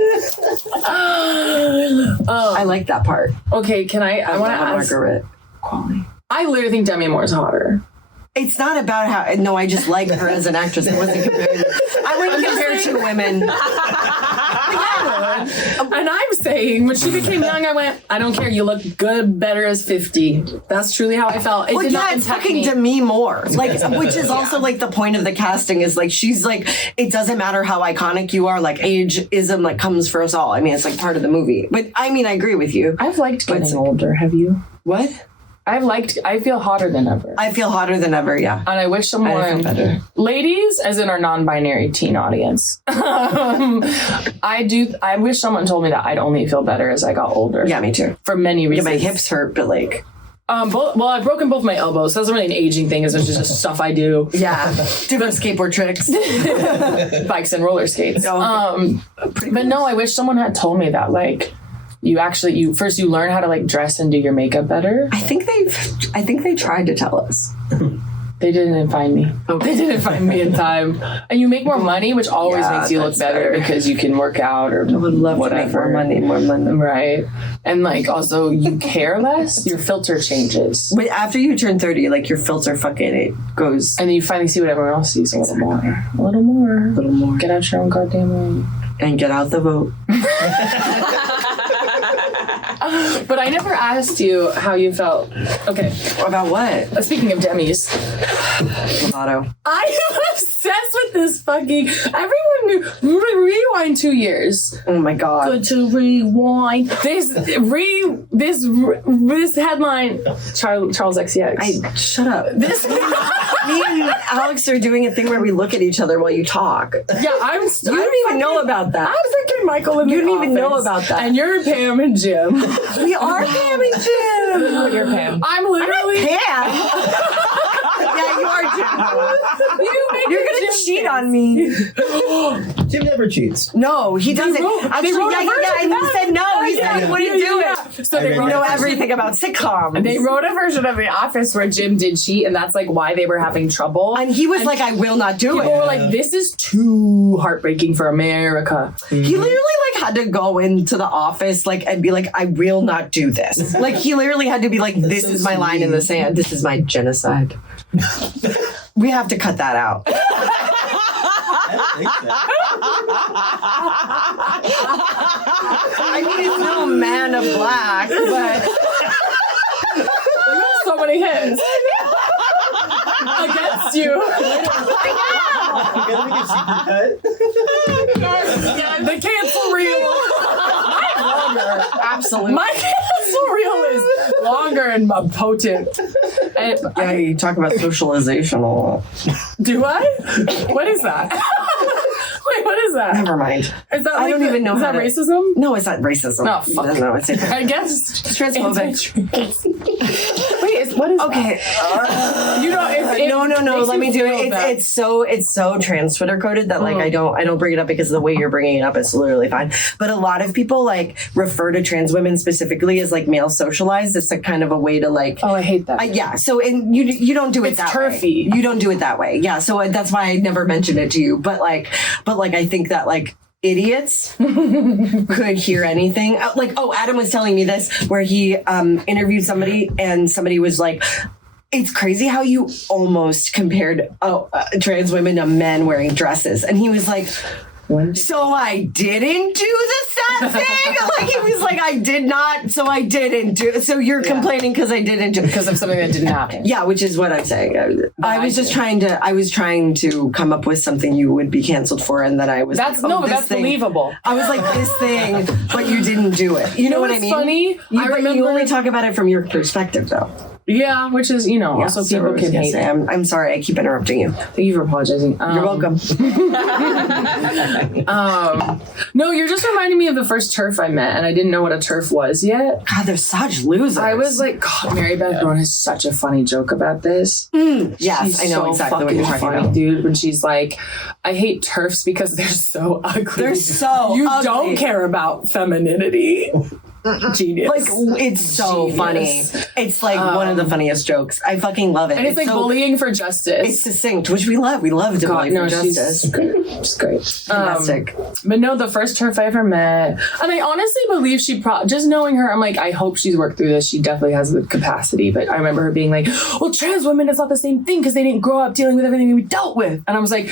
I like that part. Okay, can I want to ask. Margaret. I literally think Demi Moore's hotter. It's not about how. No, I just like her as an actress. I wasn't comparing. I wouldn't compare two women. And I'm saying, when she became young, I went, I don't care. You look good, better as 50. That's truly how I felt. It Well, did not yeah, it's impact fucking me. Demi Moore. Like, which is also like the point of the casting is like she's like it doesn't matter how iconic you are. Like ageism like comes for us all. I mean, it's like part of the movie. But I mean, I agree with you. I've liked But it's getting like- older. Have you? What? I feel hotter than ever. I feel hotter than ever. Yeah. And I wish someone, I feel better. ladies, as in our non-binary teen audience, I wish someone told me that I'd only feel better as I got older. Yeah, me too. For many Yeah, reasons. my hips hurt, but like. I've broken both my elbows. So that's not really an aging thing. It's just stuff I do. Yeah, do those skateboard tricks. Bikes and roller skates. Oh, But no, I wish someone had told me that, like, you first learn how to like dress and do your makeup better. I think they tried to tell us. They didn't find me. They didn't find me in time. And you make more money, which always Yeah, makes you look that's better better. because you can work out or I would love whatever. to make more money. Right. And like also you care less, your filter changes. But after you turn 30, like your filter fucking it goes And then you finally see what everyone else sees a little more. A little more. a little more. Get out your own goddamn way. And get out the vote. But I never asked you how you felt. Okay. About what? Speaking of Demi's. Lovato. I am obsessed with this fucking. Everyone knew. Rewind 2 years. Oh my god. Good to rewind. This headline. Charles XCX. Shut up. This. Me and Alex are doing a thing where we look at each other while you talk. Yeah, You don't even know about that. I'm freaking Michael in the You don't even know office. about that. And you're Pam and Jim. We are Pam and Jim. You're Pam. I'm literally. Pam. Yeah, you are Jim. You're gonna cheat on me. Jim never cheats. No, he doesn't. Actually, wrote a yeah, and he said no. He said he wouldn't do it. So they I wrote We know a version- everything about sitcoms. They wrote a version of The Office where Jim did cheat, and that's like why they were having trouble. And he was like, I will not do People were it. like, "This is too heartbreaking for America." He literally like had to go into the office like and be like, I will not do this. Like he literally had to be like, this is my line in the sand. This is my genocide. We have to cut that out. I mean, he's no man of black, but So many hits against you. You gotta make a secret cut. The cancel reel. absolutely. My cancel reel is longer and potent. And Yeah, you talk about socialization a lot. do I? What is that? Wait, what is that? Never mind. Is that I don't even know Is how that to- racism? No, it's not racism. No, fuck. No, it's I guess It's transphobic. Wait, what is Okay. that? You know, No. Let me do it. It's so trans Twitter coded that like I don't bring it up because of the way you're bringing it up. It's literally fine. But a lot of people like refer to trans women specifically as like male socialized. It's a kind of a way to like. Oh, I hate that. Yeah. So and you don't do it It's that turfy. way. You don't do it that way. Yeah. So that's why I never mentioned it to you. But I think that like. Idiots could hear anything. Adam was telling me this where he interviewed somebody and somebody was like, it's crazy how you almost compared trans women to men wearing dresses. And he was like, so I didn't do the sad thing? Like he was like, I did not, so I didn't do it. So you're complaining because I didn't do it. Because of something that didn't happen. Yeah, which is what I'm saying. I was trying to come up with something you would be canceled for, and that I was. That's like, that's believable. I was like this thing, but you didn't do it. You know what I what's mean? funny? I remember you only talk about it from your perspective, though. Yeah, which is also so I people was can gonna hate. say, I'm sorry, I keep interrupting you. Thank you for apologizing. You're welcome. No, you're just reminding me of the first TERF I met, and I didn't know what a TERF was yet. God, they're such losers. I was like, God, Mary Beth Brown has such a funny joke about this. yes, She's I know so exactly what you're fucking talking funny, about. dude. When she's like, I hate TERFs because they're so ugly. They're so You ugly. don't care about femininity. Genius. Like it's so Genius. funny. It's like one of the funniest jokes. I fucking love it. And it's like so, bullying for justice. It's succistinct, which we love. We love to bully for she's justice. great. She's great. Fantastic. But no, the first TERF I ever met, and I honestly believe just knowing her, I'm like, I hope she's worked through this. She definitely has the capacity. But I remember her being like, well, trans women, it's not the same thing because they didn't grow up dealing with everything we dealt with. And I was like,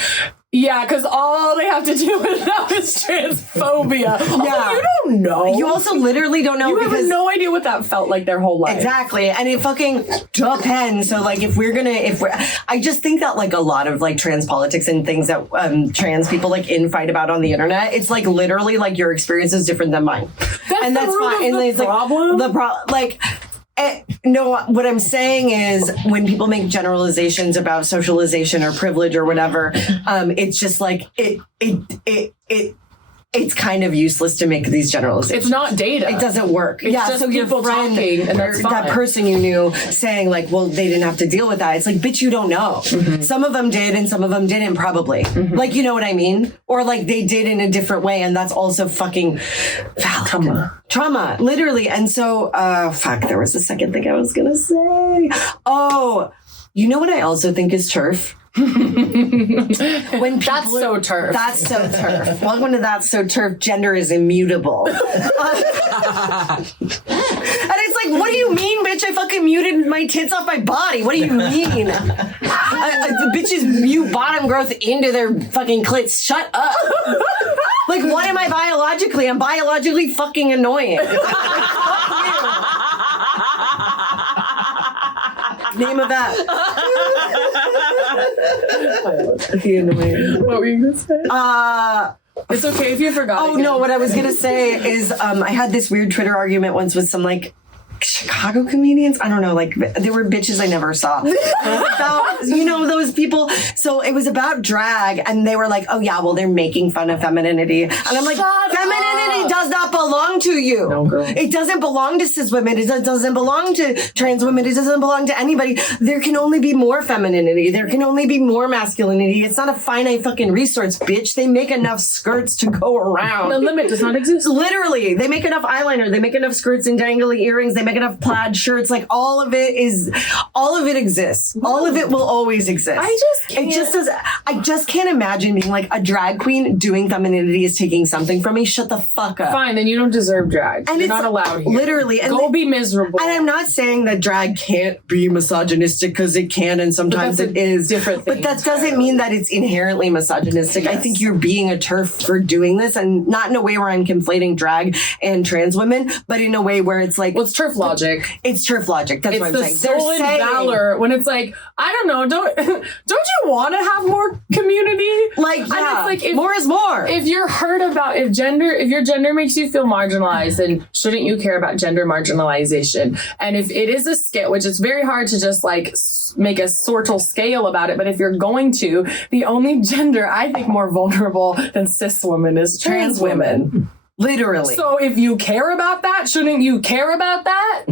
yeah, because all they have to do with now is transphobia. Yeah. You don't know. You also literally don't know You because have no idea what that felt like their whole life. exactly, and it fucking depends. So like, I just think that like a lot of like trans politics and things that trans people like infight about on the internet, it's like literally like your experience is different than mine, That's the root of the it's problem. No, what I'm saying is when people make generalizations about socialization or privilege or whatever, it's just like it's kind of useless to make these generalizations. It's not data. It doesn't work. It's just so your people friend talking, and that's or that fine. person you knew saying like, well, they didn't have to deal with that. It's like, bitch, you don't know. Mm-hmm. Some of them did and some of them didn't probably. Like, you know what I mean? Or like they did in a different way, and that's also fucking valid. Trauma, literally. And so, there was a second thing I was gonna say. Oh, you know what I also think is TERF? When That's so TERF. That's so TERF. Welcome to That's So TERF. Gender is immutable. And it's like, what do you mean, bitch? I fucking muted my tits off my body. What do you mean? The bitches mute bottom growth into their fucking clits. Shut up. Like, what am I biologically? I'm biologically fucking annoying. Fuck Name of that. What were you gonna say? It's okay if you forgot. Oh again. no, what I was gonna say is I had this weird Twitter argument once with some like Chicago comedians. I don't know, like they were bitches I never saw. You know those people. So it was about drag, and they were like, "Oh yeah, well they're making fun of femininity," and I'm like, "Femininity does not belong to you. No, girl. It doesn't belong to cis women. It doesn't belong to trans women. It doesn't belong to anybody. There can only be more femininity. There can only be more masculinity. It's not a finite fucking resource, bitch. They make enough skirts to go around. The limit does not exist. Literally, they make enough eyeliner. They make enough skirts and dangly earrings. They make enough plaid shirts. Like all of it exists. All of it will always exist. I just can't imagine being like a drag queen doing femininity is taking something from me. Shut the fuck up. Fine, then you don't deserve drag. And You're it's not allowed here. Literally. And Go be miserable. And I'm not saying that drag can't be misogynistic, because it can, and sometimes But it that's a is. different thing But that doesn't mean that it's inherently misogynistic. I think you're being a TERF for doing this, and not in a way where I'm conflating drag and trans women, but in a way where it's like, Well, it's TERF logic. it's TERF logic. That's It's what I'm the saying. They're stolen saying, valor when it's like, I don't know, don't you want to have more community? like, And yeah, it's like, if, more is more. if you're hurt about if your gender makes you feel marginalized, then shouldn't you care about gender marginalization? And if it is a scale, which it's very hard to just like make a sortal scale about it, but if you're going to, the only gender I think more vulnerable than cis women is trans women. Literally. So if you care about that, shouldn't you care about that?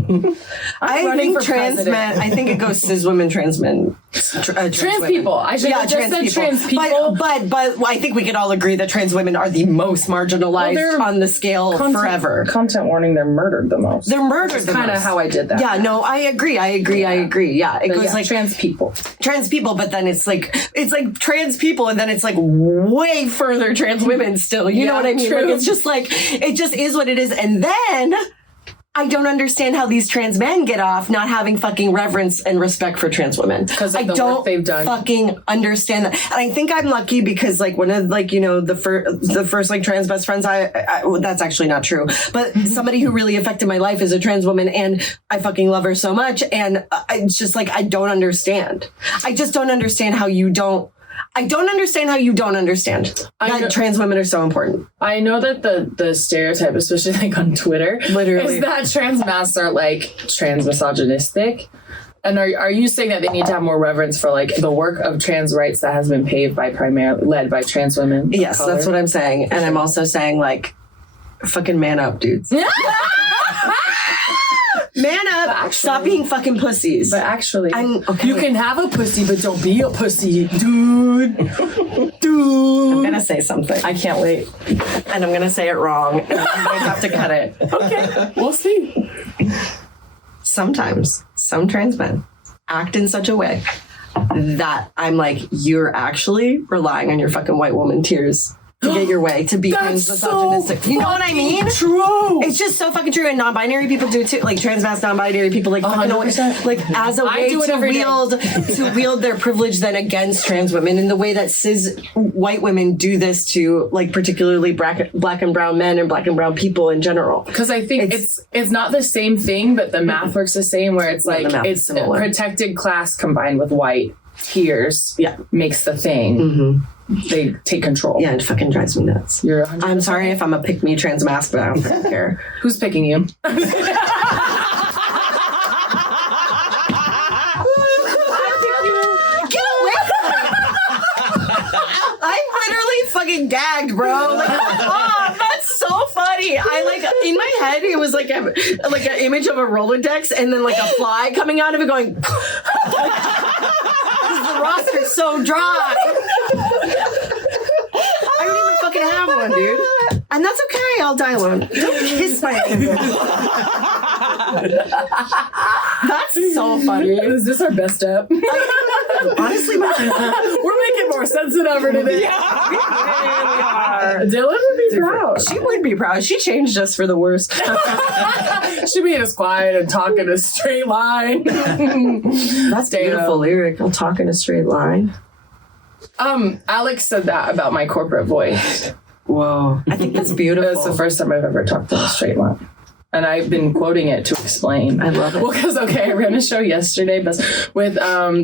I think trans men, I think it goes cis women, trans men. Trans people. I should have just said trans people. But I think we can all agree that trans women are the most marginalized on the scale forever. Content warning, they're murdered the most. They're murdered the Kind of most. how I did that. Yeah, no, I agree. Yeah, it goes like trans people. trans people, but then it's like trans people, and then it's like way further trans women still. You know what I mean? True. Like, it's just like, it just is what it is. And then I don't understand how these trans men get off not having fucking reverence and respect for trans women. Because of I the don't work they've done. fucking understand that. And I think I'm lucky because like one of like, you know, the first like trans best friends well, that's actually not true, but somebody who really affected my life is a trans woman, and I fucking love her so much. And it's just like, I don't understand. I just don't understand how you don't. I don't understand how you don't understand that trans women are so important. I know that the stereotype, especially like on Twitter, Literally. is that trans masks are like trans misogynistic. And are you saying that they need to have more reverence for like the work of trans rights that has been paved by led by trans women? Yes, that's what I'm saying. And I'm also saying like, fucking man up, dudes. Man up. Actually, stop being fucking pussies. But actually, okay. you can have a pussy, but don't be a pussy, dude. Dude. I'm gonna say something. I can't wait. And I'm gonna say it wrong. And I'm gonna have to cut it. Okay, we'll see. Sometimes some trans men act in such a way that I'm like, you're actually relying on your fucking white woman tears to get your way, to be misogynistic. You know what I mean? True. It's just so fucking true. And non-binary people do too. Like trans mass non-binary people like fucking always, 100%. like as a way to wield their privilege then against trans women, in the way that cis white women do this to like particularly black and brown men and black and brown people in general. Because I think it's not the same thing, but the math works the same, where it's like it's similar. protected class combined with white tears makes the thing. Mm-hmm. They take control. Yeah, it fucking drives me nuts. You're 100%. I'm sorry if I'm a pick me trans mask, but I don't fucking care. Who's picking you? I'm literally fucking gagged, bro. Like, oh, that's so funny. I like in my head it was like an image of a Rolodex and then like a fly coming out of it going. The roster's so dry. I don't even fucking have one, dude. And that's okay. I'll die alone. Don't kiss my ankle. That's so funny. Is this our best step? Honestly, we're making more sense than ever today. Yeah, we really are. Dylan would be proud. She would be proud. She changed us for the worst. She'd be as quiet and talk in a straight line. That's a beautiful lyric. I'll talk in a straight line. Alex said that about my corporate voice. Whoa. I think that's beautiful. That's the first time I've ever talked in a straight line. And I've been quoting it to explain. I love it. Well, because, I ran a show yesterday with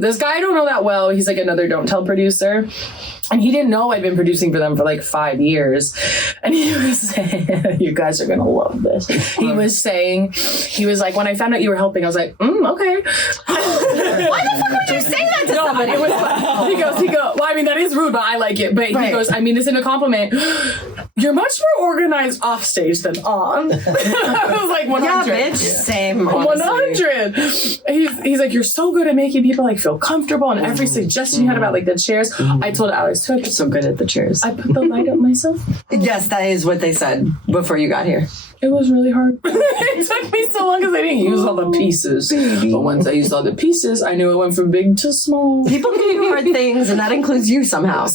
this guy I don't know that well. He's like another Don't Tell producer. And he didn't know I'd been producing for them for like 5 years. And he was saying, you guys are going to love this. He was like, when I found out you were helping, I was like, okay. Why the fuck would you say that to somebody? It was he goes, well, I mean, that is rude, but I like it. But he goes, I mean this in a compliment. You're much more organized off stage than on. I was like 100. Yeah, bitch. Same. 100. He's like, you're so good at making people like feel comfortable, and every suggestion you had about like the chairs. I told Alex, So good at the chairs. I put the light up myself. Yes, that is what they said before you got here. It was really hard. It took me so long because I didn't use all the pieces. But once I used all the pieces, I knew it went from big to small. People can do hard things, and that includes you somehow.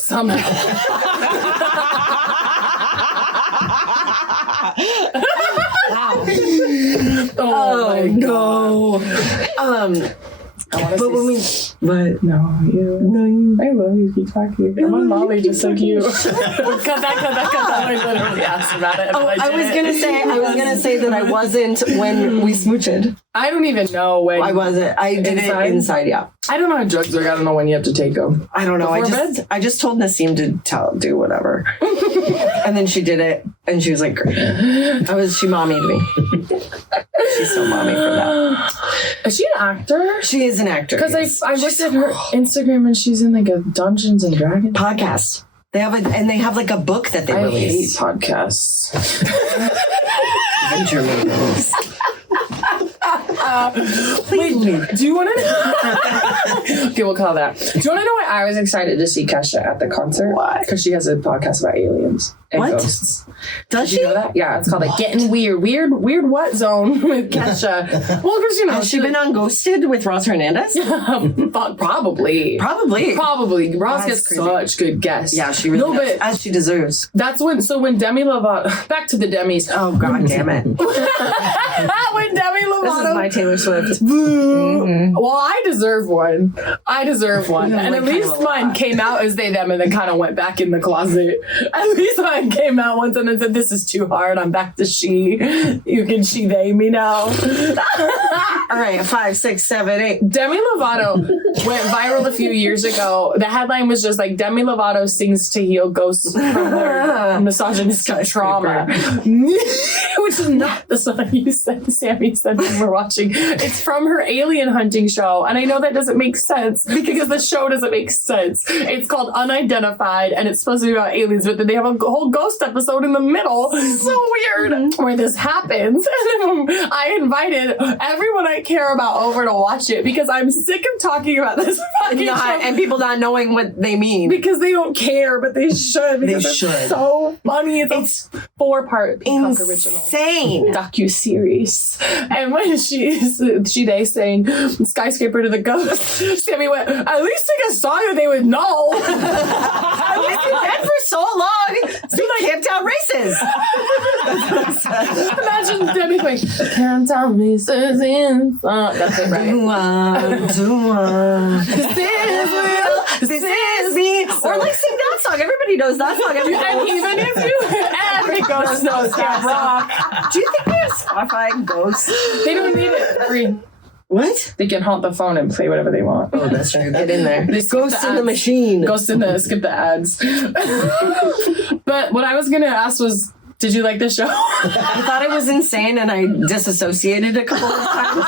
Oh no. I want to But when we, but no, you. I love you. Keep talking. I'm on Molly just like you. cut that. I literally asked about it. I was gonna say that I wasn't when we smooched. I don't even know when. I wasn't. I did it inside. Yeah. I don't know how drugs work. I don't know when you have to take them. I don't know. I just told Nassim to do whatever, and then she did it, and she was like, great. She mommied me. She's so mommy for that. Is she an actor? She is an actor. Because I looked at her Instagram and she's in like a Dungeons and Dragons podcast. They have like a book that they release. I hate podcasts. Adventure movies. Wait, do you want to know? Okay, we'll call that. Do you want to know why I was excited to see Kesha at the concert? Why? Because she has a podcast about aliens and ghosts. Does she? You know that? Yeah, it's called like Getting Weird. Weird what zone with Kesha? Well, because has she been on Ghosted with Ross Hernandez? Probably. Ross gets crazy. Such good guests. Yeah, she really does, as she deserves. That's when Demi Lovato, back to the Demis. Oh god damn it. When Demi Lovato. This is my Taylor Swift. Well, I deserve one. And at least mine came out as they, them, and then kind of went back in the closet. At least mine came out once and then said, this is too hard. I'm back to she. You can she, they me now. All right, 5, 6, 7, 8. Demi Lovato went viral a few years ago. The headline was just like, Demi Lovato sings to heal ghosts from their misogynistic trauma. Which is not the song you said, Sammy said when we're watching. It's from her alien hunting show. And I know that doesn't make sense because the show doesn't make sense. It's called Unidentified and it's supposed to be about aliens, but then they have a whole ghost episode in the middle. So weird. Where this happens. And then I invited everyone I care about over to watch it because I'm sick of talking about this fucking show. And people not knowing what they mean. Because they don't care, but they should. They should. It's so funny. It's a 4-part Peacock original docu-series. And when they sang Skyscraper to the Ghost, Sammy went, at least take a song that they would know. At least you've been for so long. So they camped out races. Imagine Debbie going, camped out races in. That's it, right? This is me. Or like sing that song. Everybody knows that song. And even if you every ghost knows Camp Rock. Do you think we have Spotify ghosts? They don't need it free. What? They can haunt the phone and play whatever they want. Oh, that's true. Get in there. Ghost in the machine. Skip the ads. But what I was going to ask was, did you like the show? I thought it was insane and I disassociated a couple of times.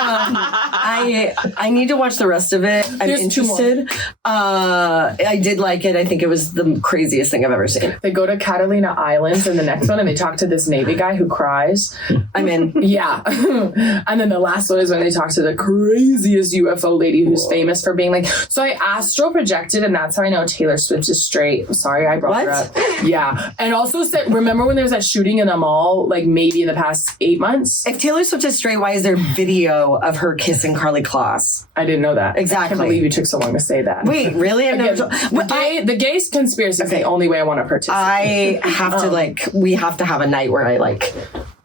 I need to watch the rest of it. I'm interested. I did like it. I think it was the craziest thing I've ever seen. They go to Catalina Islands in the next one and they talk to this Navy guy who cries. I'm in. Yeah. And then the last one is when they talk to the craziest UFO lady who's famous for being like, so I astral projected and that's how I know Taylor Swift is straight. I'm sorry I brought her up. Yeah. And also said, remember when there was that shooting in a mall, like maybe in the past 8 months? If Taylor Swift is straight, why is there video of her kissing Carly Kloss? I didn't know that. Exactly. I can't believe you took so long to say that. Wait, really? The gay conspiracy is the only way I want to participate. I have to we have to have a night where I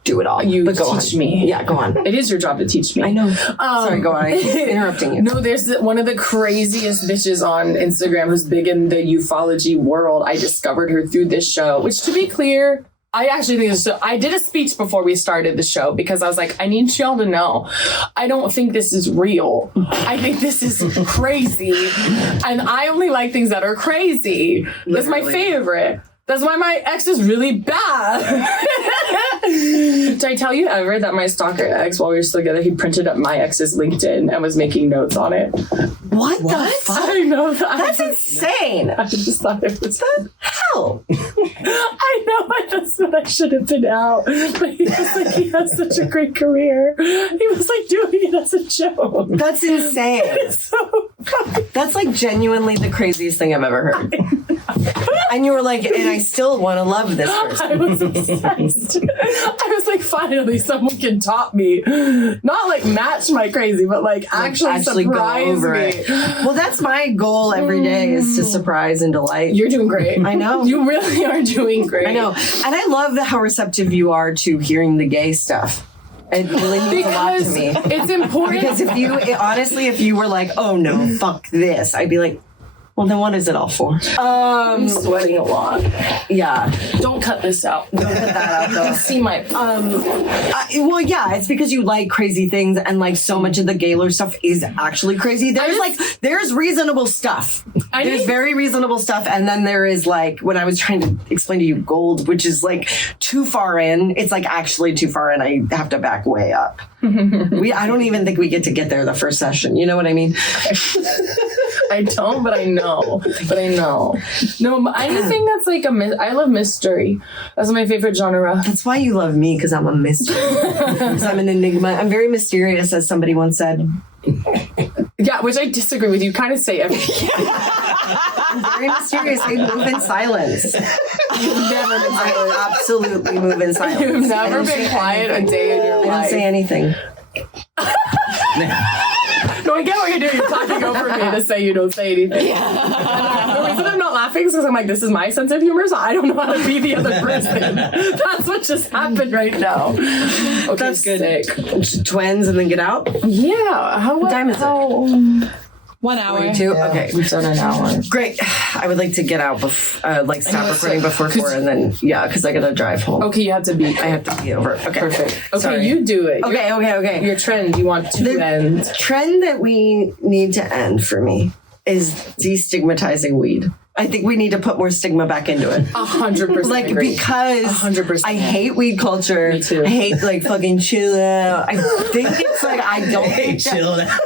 do it all. You teach me. Yeah, go on. It is your job to teach me. I know. Sorry, go on. I keep interrupting you. No, there's one of the craziest bitches on Instagram who's big in the ufology world. I discovered her through this show, which to be clear, I actually think so. I did a speech before we started the show because I was like, I need y'all to know, I don't think this is real. I think this is crazy. And I only like things that are crazy. That's my favorite. That's why my ex is really bad. Did I tell you ever that my stalker ex, while we were still together, he printed up my ex's LinkedIn and was making notes on it? What the fuck? I know that. That's insane. I just thought it was hell. I know that's what I should have been out. But he was like, he has such a great career. He was like doing it as a joke. That's insane. It's so funny. That's like genuinely the craziest thing I've ever heard. And you were like, and I still want to love this person. I was obsessed. I was like, finally, someone can top me. Not like match my crazy, but like actually surprise go over me. it. Well, that's my goal every day is to surprise and delight. You're doing great. I know. You really are doing great. I know. And I love how receptive you are to hearing the gay stuff. It really means a lot to me. It's important. Because if you were like, oh no, fuck this, I'd be like, well, then what is it all for? I'm sweating a lot. Yeah. Don't cut this out. Don't cut that out, though. You can see my... well, yeah, it's because you like crazy things, and like so much of the Gaylor stuff is actually crazy. There's reasonable stuff. There's very reasonable stuff, and then there is like when I was trying to explain to you gold, which is like too far in. It's like actually too far in. I have to back way up. I don't even think we get there the first session. You know what I mean? I don't, but I know. No, anything that's like I love mystery. That's my favorite genre. That's why you love me, because I'm a mystery. Because I'm an enigma. I'm very mysterious, as somebody once said. Yeah, which I disagree with. You kind of say everything. I'm very mysterious. I move in silence. You've never been silent. I absolutely move in silence. You've never been quiet a day in your life. I don't say anything. No, I get what you're doing. You're talking over me to say you don't say anything. Yeah. The reason I'm not laughing is because I'm like, this is my sense of humor, so I don't know how to be the other person. That's what just happened right now. Okay, that's good. Sick. Twins and then get out? Yeah. What time is it? 1 hour. 42? Yeah. Okay. We've done an hour. Great. I would like to get out, stop recording before 4 and then, because I got to drive home. Okay, you have to be. I have to be over. Okay. Perfect. Okay, Sorry. you do it. Okay. Your trend, you want to end. Trend that we need to end for me is destigmatizing weed. I think we need to put more stigma back into it. 100%. agree. Because 100%. I hate weed culture. Me too. I hate fucking chill out. I think it's I don't think chill out.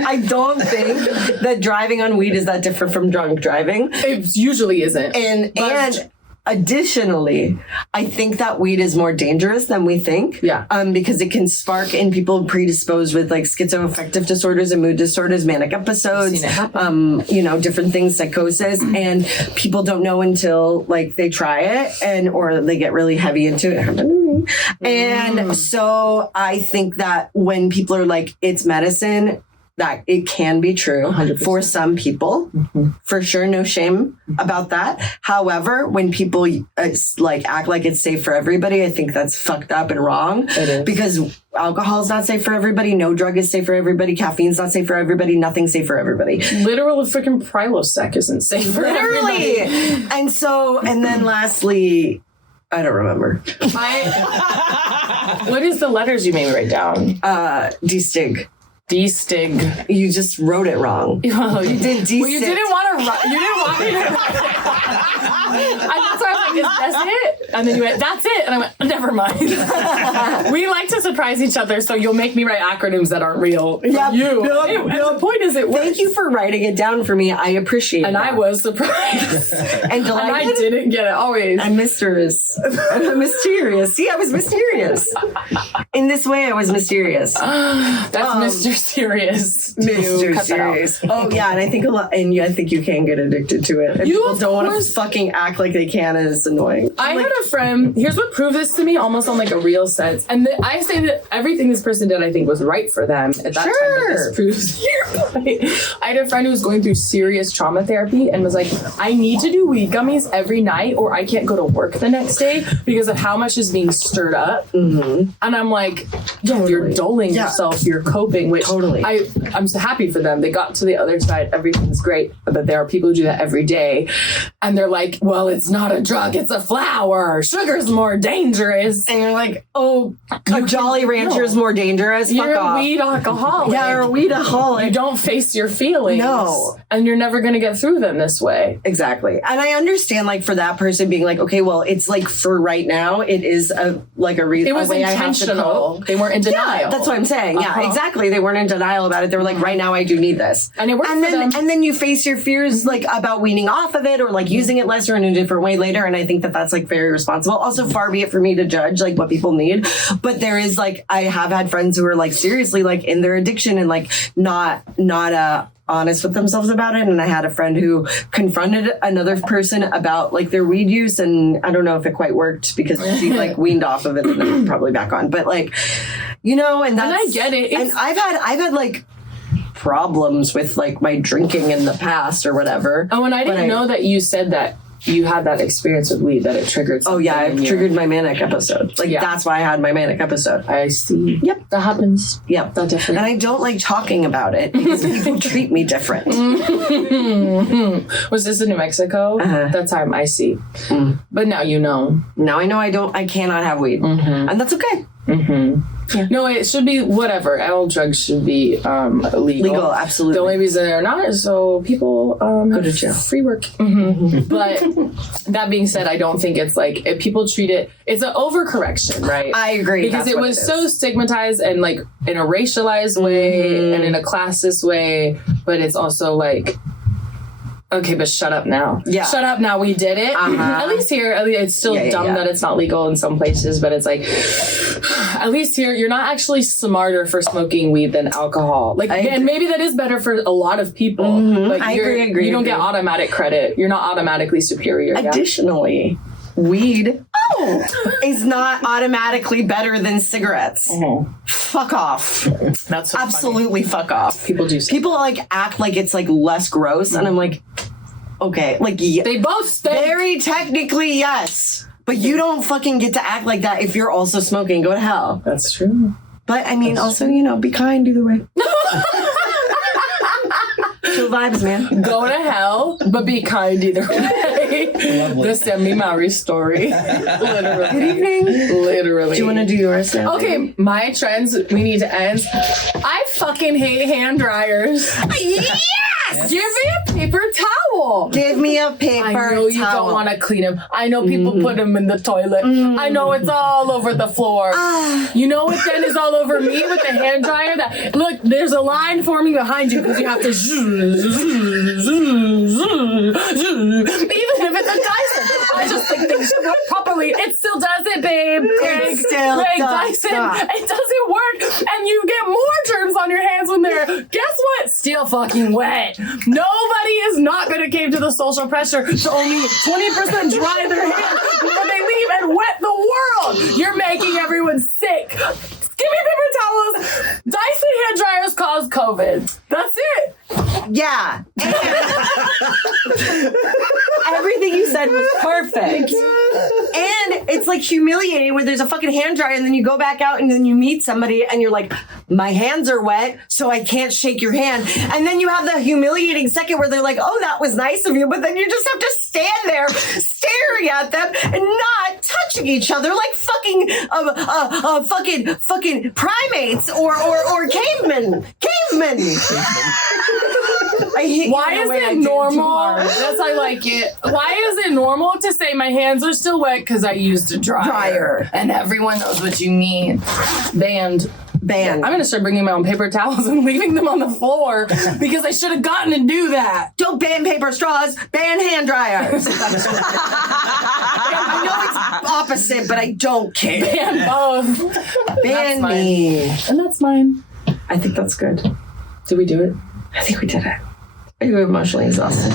I don't think that driving on weed is that different from drunk driving. It usually isn't. And additionally, I think that weed is more dangerous than we think. Yeah. Because it can spark in people predisposed with schizoaffective disorders and mood disorders, manic episodes, I've seen it happen. Different things, psychosis, and people don't know until they try it or they get really heavy into it. And so I think that when people are it's medicine, that it can be true 100%. For some people, for sure, no shame about that. However, when people act like it's safe for everybody, I think that's fucked up and wrong. It is. Because alcohol is not safe for everybody, no drug is safe for everybody, caffeine's not safe for everybody, nothing's safe for everybody. Literal freaking Prilosec isn't safe for everybody. And then lastly, I don't remember. What is the letters you made me write down? Destig. Destig. You just wrote it wrong. Oh, you did destig. Well, you didn't want me to write it. And that's why I was like, is that it? And then you went, that's it. And I went, never mind. We like to surprise each other, so you'll make me write acronyms that aren't real. Yep. The point is it works. Thank you for writing it down for me. I appreciate it. And I was surprised. And delighted. And I didn't get it, always. I'm mysterious. I'm mysterious. See, I was mysterious. In this way, I was mysterious. That's Mr. Serious. Mr. Serious. Oh, yeah, and I think I think you can get addicted to it. And people don't want to fucking act like they can, and it's annoying. I had a friend, here's what proved this to me almost on a real sense. And I say that everything this person did, I think, was right for them at that time. But this proves your point. I had a friend who was going through serious trauma therapy and was like, I need to do weed gummies every night or I can't go to work the next day because of how much is being stirred up. Mm-hmm. And I'm like, you're doling yourself, you're coping, which Totally. I'm so happy for them. They got to the other side. Everything's great. But there are people who do that every day. And they're like, well, it's not a drug. It's a flower. Sugar's more dangerous. And you're like, oh, a Jolly Rancher is more dangerous? You're Fuck off. a weed alcoholic. Yeah, you're a weedaholic. You don't face your feelings. No. And you're never going to get through them this way. Exactly. And I understand, like, for that person being like, okay, well, it's like for right now, it is a reason. It was intentional. They weren't in denial. Yeah, that's what I'm saying. Uh-huh. Yeah, exactly. They weren't in denial about it. They were like, right now I do need this. And it worked for them. And then you face your fears like about weaning off of it or like using it less or in a different way later. And I think that that's like very responsible. Also, far be it for me to judge like what people need. But there is like, I have had friends who are like seriously like in their addiction and like not honest with themselves about it. And I had a friend who confronted another person about like their weed use, and I don't know if it quite worked because she like weaned off of it and then probably back on. But like, you know, and that's, I get it. And I've had like problems with like my drinking in the past or whatever. Oh, and I didn't know that you said that you had that experience with weed, that it triggered something. Oh yeah, in it you. triggered my manic episode. Like, Yeah. that's why I had my manic episode. I see. Yep. That happens. Yep. That definitely. And I don't like talking about it because people treat me different. Was this in New Mexico? Uh-huh. That time, I see. But now you know. Now I know I cannot have weed. And that's okay. No, it should be whatever. All drugs should be legal. Legal, absolutely. The only reason they're not is so people go to jail. Free work. But that being said, I don't think it's like, if people treat it, it's an overcorrection, right? I agree. Because That's it what was is. so stigmatized and like in a racialized way and in a classist way, but it's also like, okay, but shut up now. Yeah. Shut up now, we did it. At least here, it's still dumb that it's not legal in some places, but it's like, at least here, you're not actually smarter for smoking weed than alcohol. Like, and maybe that is better for a lot of people. But I agree. You don't get automatic credit. You're not automatically superior. Yeah? Additionally, weed is not automatically better than cigarettes. Fuck off. That's so Absolutely fuck off. People do say People like act like it's like less gross, and I'm like, okay, like they both stink. very technically yes, but you don't fucking get to act like that if you're also smoking. Go to hell. That's true. But I mean, also, you know, be kind either way. Chill vibes, man. Go to hell, but be kind either way. The Sammy Maori story. Literally. Good evening. Literally. Do you want to do yours now? Okay, my trends, we need to end. I fucking hate hand dryers. Yes! Give me a paper towel. Give me a paper I know you towel. don't want to clean them. I know people put them in the toilet. I know it's all over the floor. You know what then is all over me with the hand dryer? That look, there's a line forming behind you because you have to even if it's a Dyson. I just think things should work properly. It still does it, babe. Greg Dyson. Stop. It doesn't work, and you get more germs on your hands when they're, guess what? Still fucking wet. Nobody is not going to cave to the social pressure to only 20% dry their hands before they leave and wet the world. You're making everyone sick. Give me paper towels. Dyson hand dryers cause COVID. That's it. Yeah. And everything you said was perfect. And it's like humiliating where there's a fucking hand dryer and then you go back out and then you meet somebody and you're like, my hands are wet, so I can't shake your hand. And then you have the humiliating second where they're like, oh, that was nice of you. But then you just have to stand there staring at them and not touching each other like fucking fucking primates or cavemen. I hate Why is it normal? That's I like it. Why is it normal to say my hands are still wet because I used a dryer? And everyone knows what you mean. Banned. I'm going to start bringing my own paper towels and leaving them on the floor because I should have gotten to do that. Don't ban paper straws, ban hand dryers. I know it's opposite, but I don't care. Ban both. Ban That's me. And that's mine. I think that's good. Did we do it? I think we did it. Are you emotionally exhausted?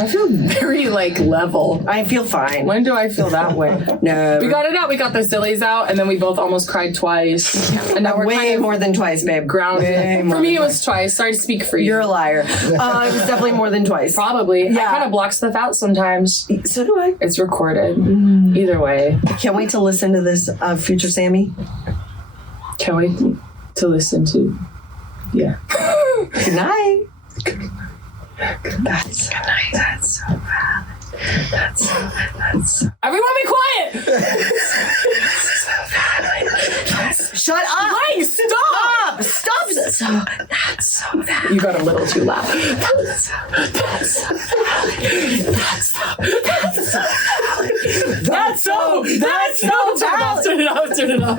I feel very level. I feel fine. When do I feel that way? No. We got it out. We got the sillies out, and then we both almost cried twice. And now we're way kind of more than twice, babe. grounded. For me, it was twice. Sorry to speak for you. You're a liar. It was definitely more than twice. Probably. Yeah. I kind of block stuff out sometimes. So do I. It's recorded. Either way. Can't wait to listen to this future Sammy. Can't wait to listen to Yeah. Good night. That's good night. That's so bad. That's Everyone be quiet! Shut up! Wait, stop! Stop! That's so bad. You got a little too loud. That's so valid. Turn it off.